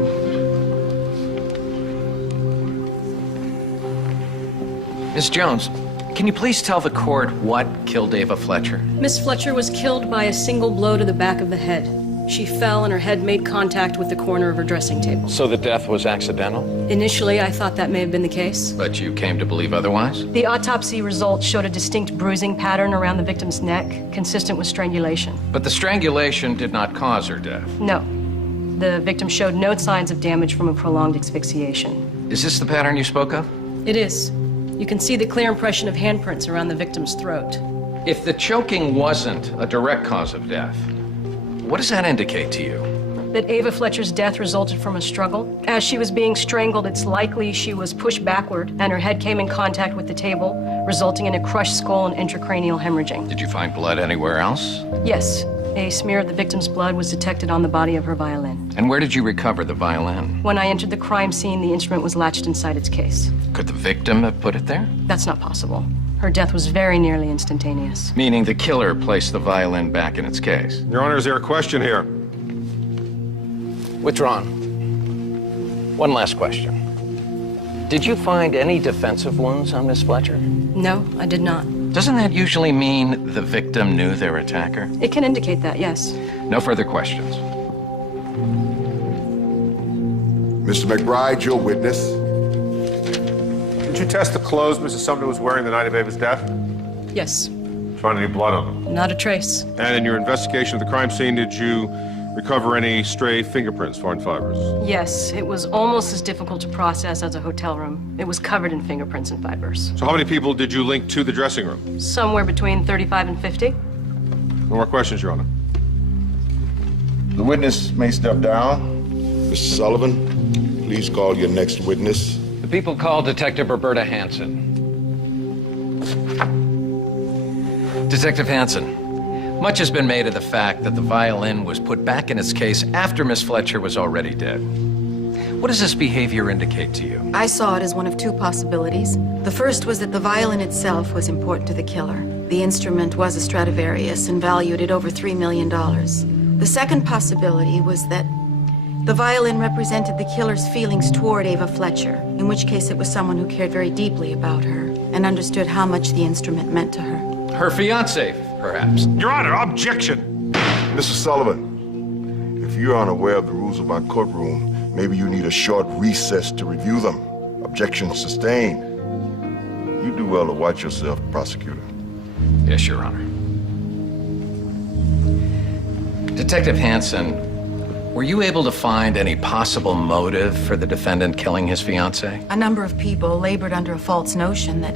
Miss Jones, Can you please tell the court what killed Ava Fletcher? Miss Fletcher was killed by a single blow to the back of the head. She fell and her head made contact with the corner of her dressing table. So the death was accidental? Initially, I thought that may have been the case. But you came to believe otherwise? The autopsy results showed a distinct bruising pattern around the victim's neck, consistent with strangulation. But the strangulation did not cause her death? No. The victim showed no signs of damage from a prolonged asphyxiation. Is this the pattern you spoke of? It is. You can see the clear impression of handprints around the victim's throat. If the choking wasn't a direct cause of death, what does that indicate to you? That Ava Fletcher's death resulted from a struggle. As she was being strangled, it's likely she was pushed backward and her head came in contact with the table, resulting in a crushed skull and intracranial hemorrhaging. Did you find blood anywhere else? Yes. A smear of the victim's blood was detected on the body of her violin. And where did you recover the violin? When I entered the crime scene, the instrument was latched inside its case. Could the victim have put it there? That's not possible. Her death was very nearly instantaneous. Meaning the killer placed the violin back in its case? Your Honor, is there a question here? Withdrawn. One last question. Did you find any defensive wounds on Miss Fletcher? No, I did not. Doesn't that usually mean the victim knew their attacker? It can indicate that, yes. No further questions. Mr. McBride, your witness. Did you test the clothes Mrs. Sumner was wearing the night of Ava's death? Yes. Find any blood on them? Not a trace. And in your investigation of the crime scene, did you recover any stray fingerprints, foreign fibers? Yes, it was almost as difficult to process as a hotel room. It was covered in fingerprints and fibers. So how many people did you link to the dressing room? Somewhere between 35 and 50. No more questions, Your Honor. The witness may step down. Mr. Sullivan, please call your next witness. The people call Detective Roberta Hanson. Detective Hanson, much has been made of the fact that the violin was put back in its case after Miss Fletcher was already dead. What does this behavior indicate to you? I saw it as one of two possibilities. The first was that the violin itself was important to the killer. The instrument was a Stradivarius and valued at over $3 million. The second possibility was that the violin represented the killer's feelings toward Ava Fletcher, in which case it was someone who cared very deeply about her and understood how much the instrument meant to her. Her fiancé, perhaps. Your Honor, objection! Mr. Sullivan, if you're unaware of the rules of our courtroom, maybe you need a short recess to review them. Objection sustained. You do well to watch yourself, prosecutor. Yes, Your Honor. Detective Hanson, were you able to find any possible motive for the defendant killing his fiancée? A number of people labored under a false notion that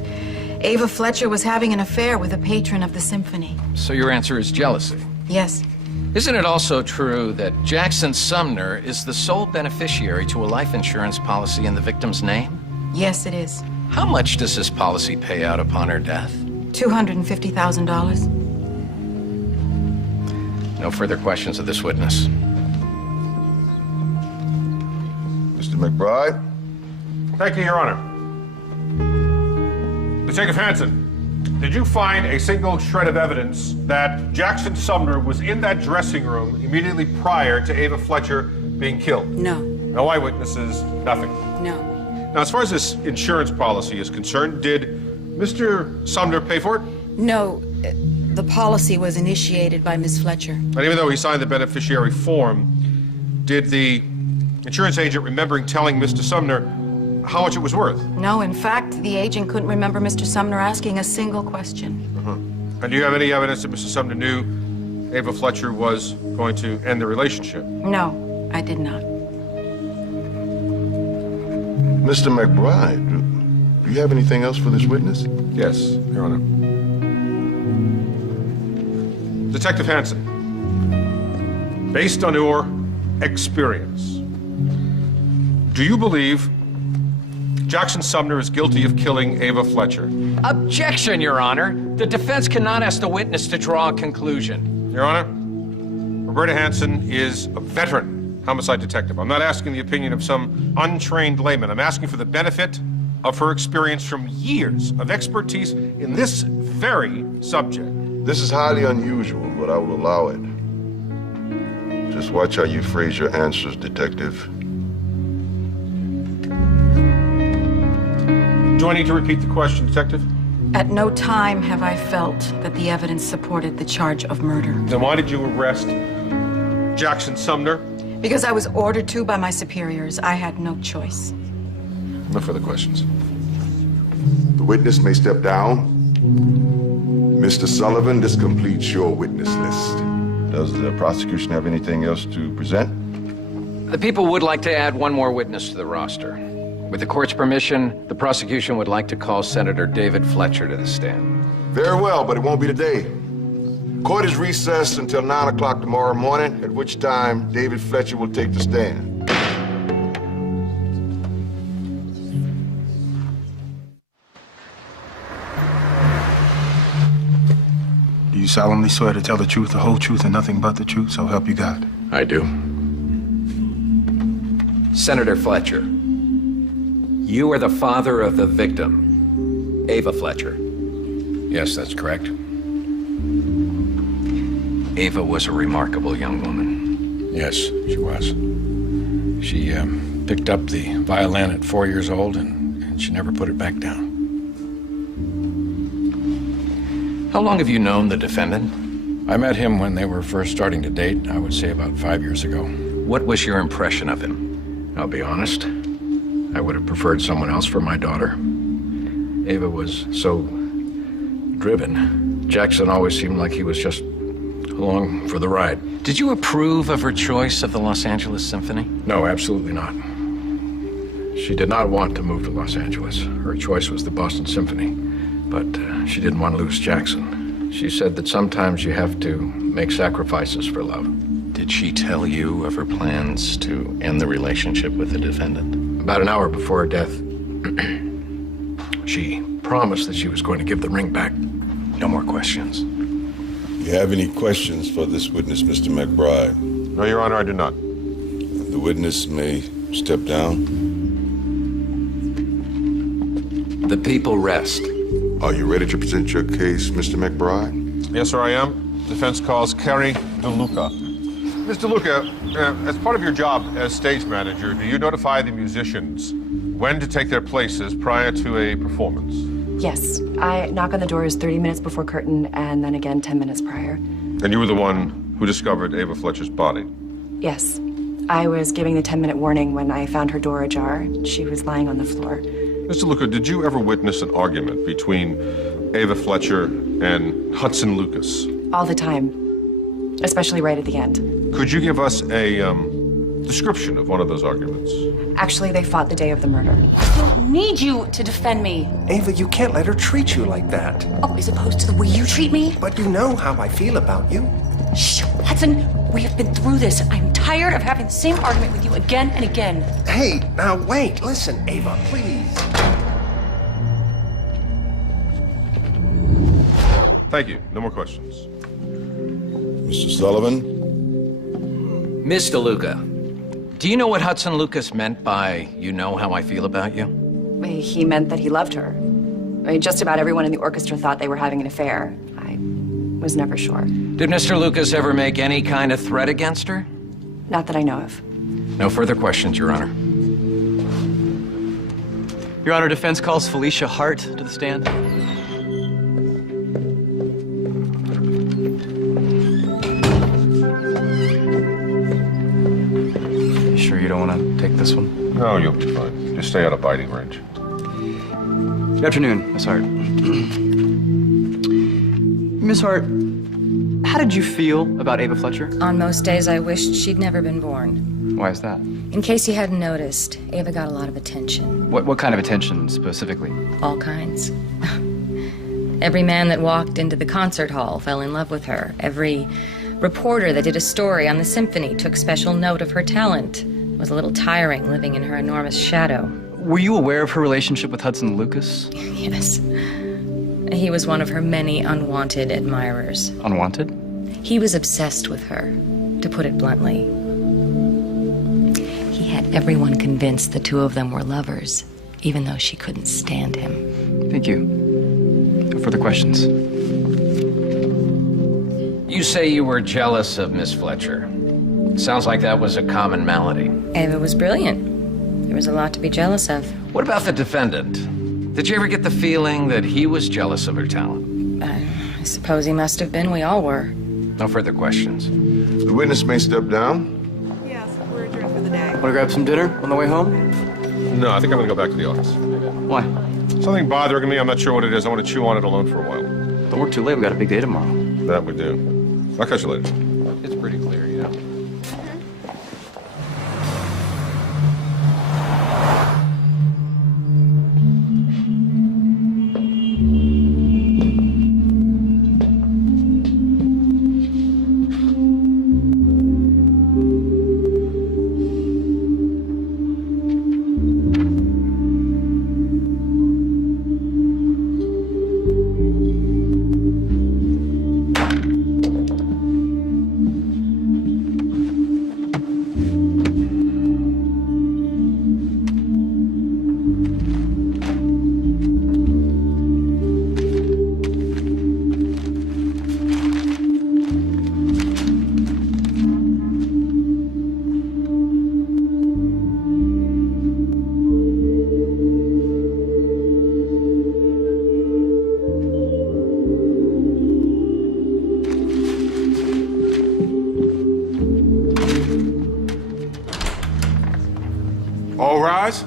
Ava Fletcher was having an affair with a patron of the symphony. So your answer is jealousy? Yes. Isn't it also true that Jackson Sumner is the sole beneficiary to a life insurance policy in the victim's name? Yes, it is. How much does this policy pay out upon her death? $250,000. No further questions of this witness. Mr. McBride? Thank you, Your Honor. Detective Hanson, did you find a single shred of evidence that Jackson Sumner was in that dressing room immediately prior to Ava Fletcher being killed? No. No eyewitnesses, nothing. No. Now, as far as this insurance policy is concerned, did Mr. Sumner pay for it? No. The policy was initiated by Miss Fletcher. And even though he signed the beneficiary form, did the insurance agent remembering telling Mr. Sumner how much it was worth? No, in fact, the agent couldn't remember Mr. Sumner asking a single question. And do you have any evidence that Mr. Sumner knew Ava Fletcher was going to end the relationship? No, I did not. Mr. McBride, do you have anything else for this witness? Yes, Your Honor. Detective Hanson, based on your experience, do you believe Jackson Sumner is guilty of killing Ava Fletcher? Objection, Your Honor. The defense cannot ask the witness to draw a conclusion. Your Honor, Roberta Hanson is a veteran homicide detective. I'm not asking the opinion of some untrained layman. I'm asking for the benefit of her experience from years of expertise in this very subject. This is highly unusual, but I will allow it. Just watch how you phrase your answers, Detective. Do I need to repeat the question, Detective? At no time have I felt that the evidence supported the charge of murder. Then why did you arrest Jackson Sumner? Because I was ordered to by my superiors. I had no choice. No further questions. The witness may step down. Mr. Sullivan, this completes your witness list. Does the prosecution have anything else to present? The people would like to add one more witness to the roster. With the court's permission, the prosecution would like to call Senator David Fletcher to the stand. Very well, but it won't be today. Court is recessed until 9 o'clock tomorrow morning, at which time David Fletcher will take the stand. Do you solemnly swear to tell the truth, the whole truth, and nothing but the truth, so help you God? I do. Senator Fletcher, you are the father of the victim, Ava Fletcher. Yes, that's correct. Ava was a remarkable young woman. Yes, she was. She picked up the violin at 4 years old, and she never put it back down. How long have you known the defendant? I met him when they were first starting to date, I would say about 5 years ago. What was your impression of him? I'll be honest. I would have preferred someone else for my daughter. Ava was so driven. Jackson always seemed like he was just along for the ride. Did you approve of her choice of the Los Angeles Symphony? No, absolutely not. She did not want to move to Los Angeles. Her choice was the Boston Symphony. But she didn't want to lose Jackson. She said that sometimes you have to make sacrifices for love. Did she tell you of her plans to end the relationship with the defendant? About an hour before her death, she promised that she was going to give the ring back. No more questions. Do you have any questions for this witness, Mr. McBride? No, Your Honor, I do not. The witness may step down. The people rest. Are you ready to present your case, Mr. McBride? Yes, sir, I am. Defense calls Kerry DeLuca. Mr. Luca, as part of your job as stage manager, do you notify the musicians when to take their places prior to a performance? Yes. I knock on the doors 30 minutes before curtain and then again 10 minutes prior. And you were the one who discovered Ava Fletcher's body? Yes. I was giving the 10-minute warning when I found her door ajar. She was lying on the floor. Mr. Luca, did you ever witness an argument between Ava Fletcher and Hudson Lucas? All the time. Especially right at the end. Could you give us a description of one of those arguments? Actually, they fought the day of the murder. I don't need you to defend me. Ava, you can't let her treat you like that. Oh, as opposed to the way you treat me? But you know how I feel about you. Shh, Hudson, we have been through this. I'm tired of having the same argument with you again and again. Hey, now wait. Listen, Ava, please. Thank you. No more questions. Mr. Sullivan? Miss DeLuca, do you know what Hudson Lucas meant by, "You know how I feel about you"? He meant that he loved her. I mean, just about everyone in the orchestra thought they were having an affair. I was never sure. Did Mr. Lucas ever make any kind of threat against her? Not that I know of. No further questions, Your Honor. Your Honor, defense calls Felicia Hart to the stand. Sure you don't want to take this one? No, you'll be fine. Just stay out of biting range. Good afternoon, Miss Hart. Miss Hart, how did you feel about Ava Fletcher? On most days, I wished she'd never been born. Why is that? In case you hadn't noticed, Ava got a lot of attention. What kind of attention, specifically? All kinds. Every man that walked into the concert hall fell in love with her. Every reporter that did a story on the symphony took special note of her talent. It was a little tiring living in her enormous shadow. Were you aware of her relationship with Hudson Lucas? Yes. He was one of her many unwanted admirers. Unwanted? He was obsessed with her, to put it bluntly. He had everyone convinced the two of them were lovers, even though she couldn't stand him. Thank you. No further questions. You say you were jealous of Miss Fletcher. Sounds like that was a common malady. Ava was brilliant. There was a lot to be jealous of. What about the defendant? Did you ever get the feeling that he was jealous of her talent? I suppose he must have been. We all were. No further questions. The witness may step down. Yes, we're adjourned for the day. Want to grab some dinner on the way home? No, I think I'm gonna go back to the office. Why? Something bothering me, I'm not sure what it is. I want to chew on it alone for a while. Don't work too late, we got a big day tomorrow. That we do. I'll catch you later. It's pretty clear, you know. All rise.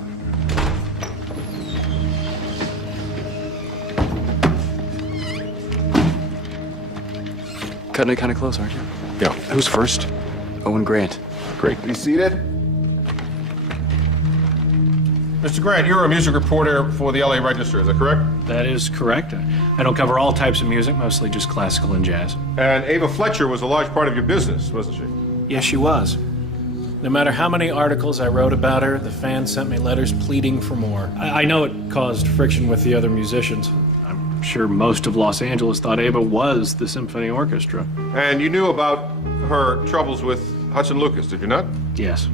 Cutting it kind of close, aren't you? Yeah. Who's first? Owen Grant. Great. Be seated. Mr. Grant, you're a music reporter for the LA Register, is that correct? That is correct. I don't cover all types of music, mostly just classical and jazz. And Ava Fletcher was a large part of your business, wasn't she? Yes, she was. No matter how many articles I wrote about her, the fans sent me letters pleading for more. I know it caused friction with the other musicians. I'm sure most of Los Angeles thought Ava was the symphony orchestra. And you knew about her troubles with Hudson Lucas, did you not? Yes.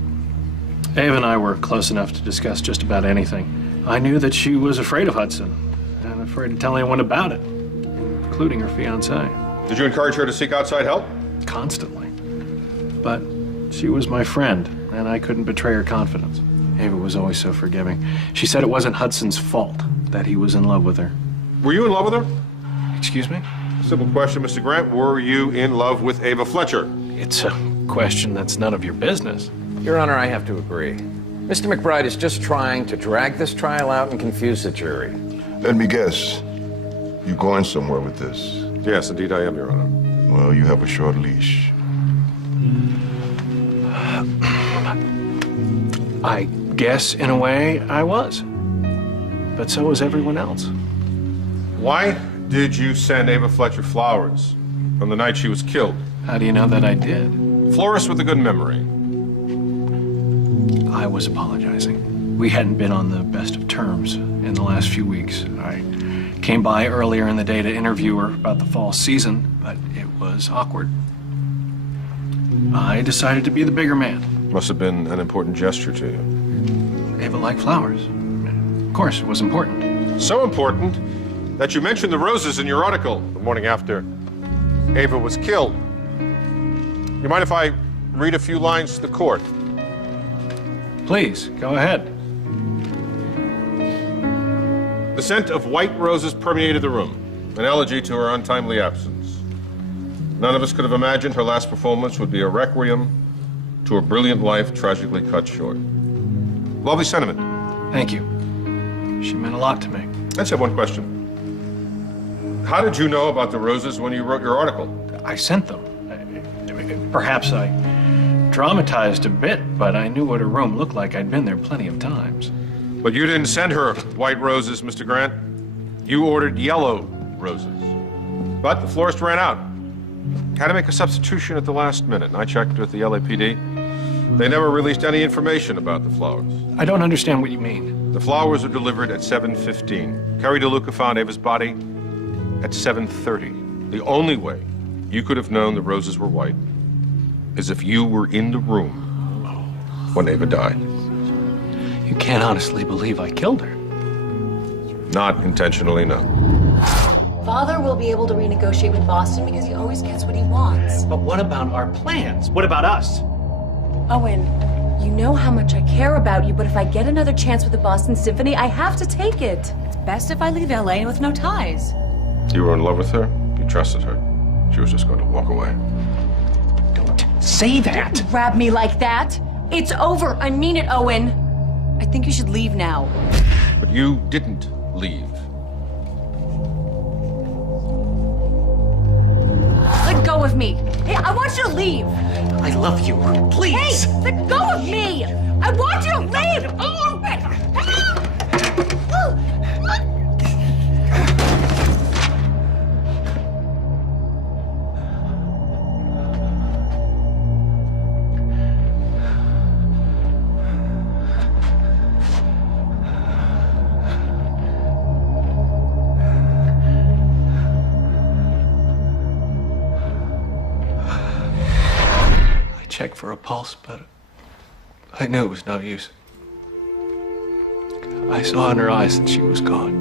Ava and I were close enough to discuss just about anything. I knew that she was afraid of Hudson and afraid to tell anyone about it, including her fiancé. Did you encourage her to seek outside help? Constantly. But she was my friend, and I couldn't betray her confidence. Ava was always so forgiving. She said it wasn't Hudson's fault that he was in love with her. Were you in love with her? Excuse me? Simple question, Mr. Grant. Were you in love with Ava Fletcher? It's a question that's none of your business. Your Honor, I have to agree. Mr. McBride is just trying to drag this trial out and confuse the jury. Let me guess. You going somewhere with this? Yes, indeed I am, Your Honor. Well, you have a short leash. I guess, in a way, I was. But so was everyone else. Why did you send Ava Fletcher flowers on the night she was killed? How do you know that I did? Florist with a good memory. I was apologizing. We hadn't been on the best of terms in the last few weeks. I came by earlier in the day to interview her about the fall season, but it was awkward. I decided to be the bigger man. Must have been an important gesture to you. Ava liked flowers. Of course, it was important. So important that you mentioned the roses in your article the morning after Ava was killed. You mind if I read a few lines to the court? Please, go ahead. The scent of white roses permeated the room, an elegy to her untimely absence. None of us could have imagined her last performance would be a requiem to a brilliant life tragically cut short. Lovely sentiment. Thank you. She meant a lot to me. I just have one question. How did you know about the roses when you wrote your article? I sent them. Perhaps I dramatized a bit, but I knew what her room looked like. I'd been there plenty of times. But you didn't send her white roses, Mr. Grant. You ordered yellow roses. But the florist ran out. Had to make a substitution at the last minute, and I checked with the LAPD. They never released any information about the flowers. I don't understand what you mean. The flowers were delivered at 7:15. Kerry DeLuca found Ava's body at 7:30. The only way you could have known the roses were white is if you were in the room when Ava died. You can't honestly believe I killed her. Not intentionally, no. Father will be able to renegotiate with Boston because he always gets what he wants. But what about our plans? What about us? Owen, you know how much I care about you, but if I get another chance with the Boston Symphony, I have to take it. It's best if I leave LA with no ties. You were in love with her? You trusted her? She was just going to walk away. Say that! Don't grab me like that! It's over! I mean it, Owen! I think you should leave now. But you didn't leave. Let go of me! Hey, I want you to leave! I love you. Please! Hey, let go of me! I want you to leave! Checked for a pulse, but I knew it was no use. I saw in her eyes that she was gone.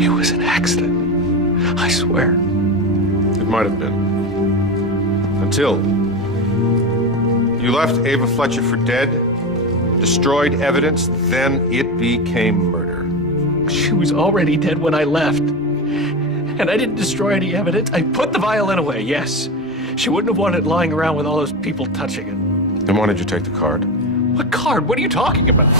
It was an accident. I swear. It might have been. Until you left Ava Fletcher for dead, destroyed evidence, then it became murder. She was already dead when I left. And I didn't destroy any evidence. I put the violin away, yes. She wouldn't have wanted it lying around with all those people touching it. Then why did you take the card? What card? What are you talking about?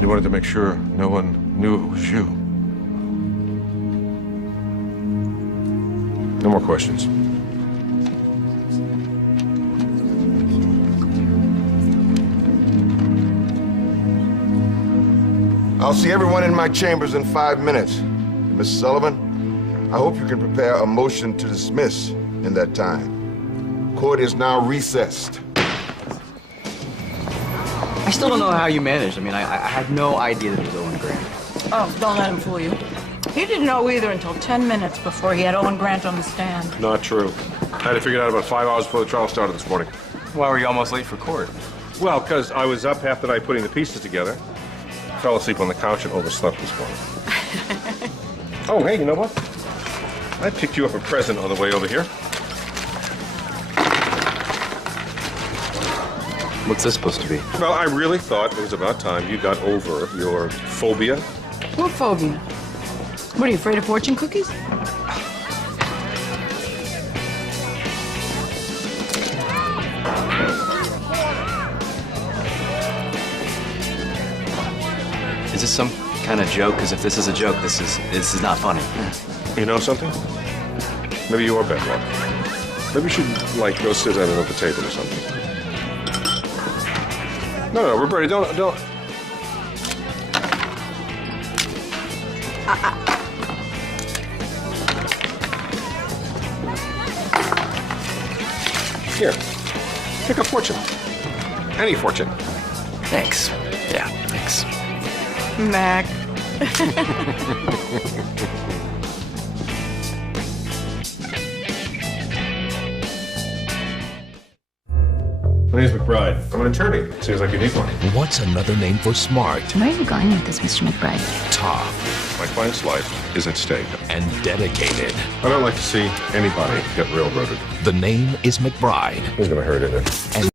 You wanted to make sure no one knew it was you. No more questions. I'll see everyone in my chambers in 5 minutes. Mrs. Sullivan, I hope you can prepare a motion to dismiss in that time. Court is now recessed. I still don't know how you managed. I mean, I had no idea that it was Owen Grant. Oh, don't let him fool you. He didn't know either until 10 minutes before he had Owen Grant on the stand. Not true. I had to figure it out about 5 hours before the trial started this morning. Why were you almost late for court? Well, because I was up half the night putting the pieces together. Fell asleep on the couch and overslept this morning. Oh, hey, you know what? I picked you up a present on the way over here. What's this supposed to be? Well, I really thought it was about time you got over your phobia. What phobia? What, are you afraid of fortune cookies? Is this some kind of joke? Because if this is a joke, this is not funny. You know something? Maybe you are better off. Maybe you should, like, go sit at another table or something. No, Roberta, don't. Here, pick a fortune. Any fortune. Thanks. Yeah, thanks. Mac. My name's McBride. I'm an attorney. Seems like you need one. What's another name for smart? Where are you going with this, Mr. McBride? Tough. My client's life is at stake. And dedicated. I don't like to see anybody get railroaded. The name is McBride. Who's gonna hurt it? And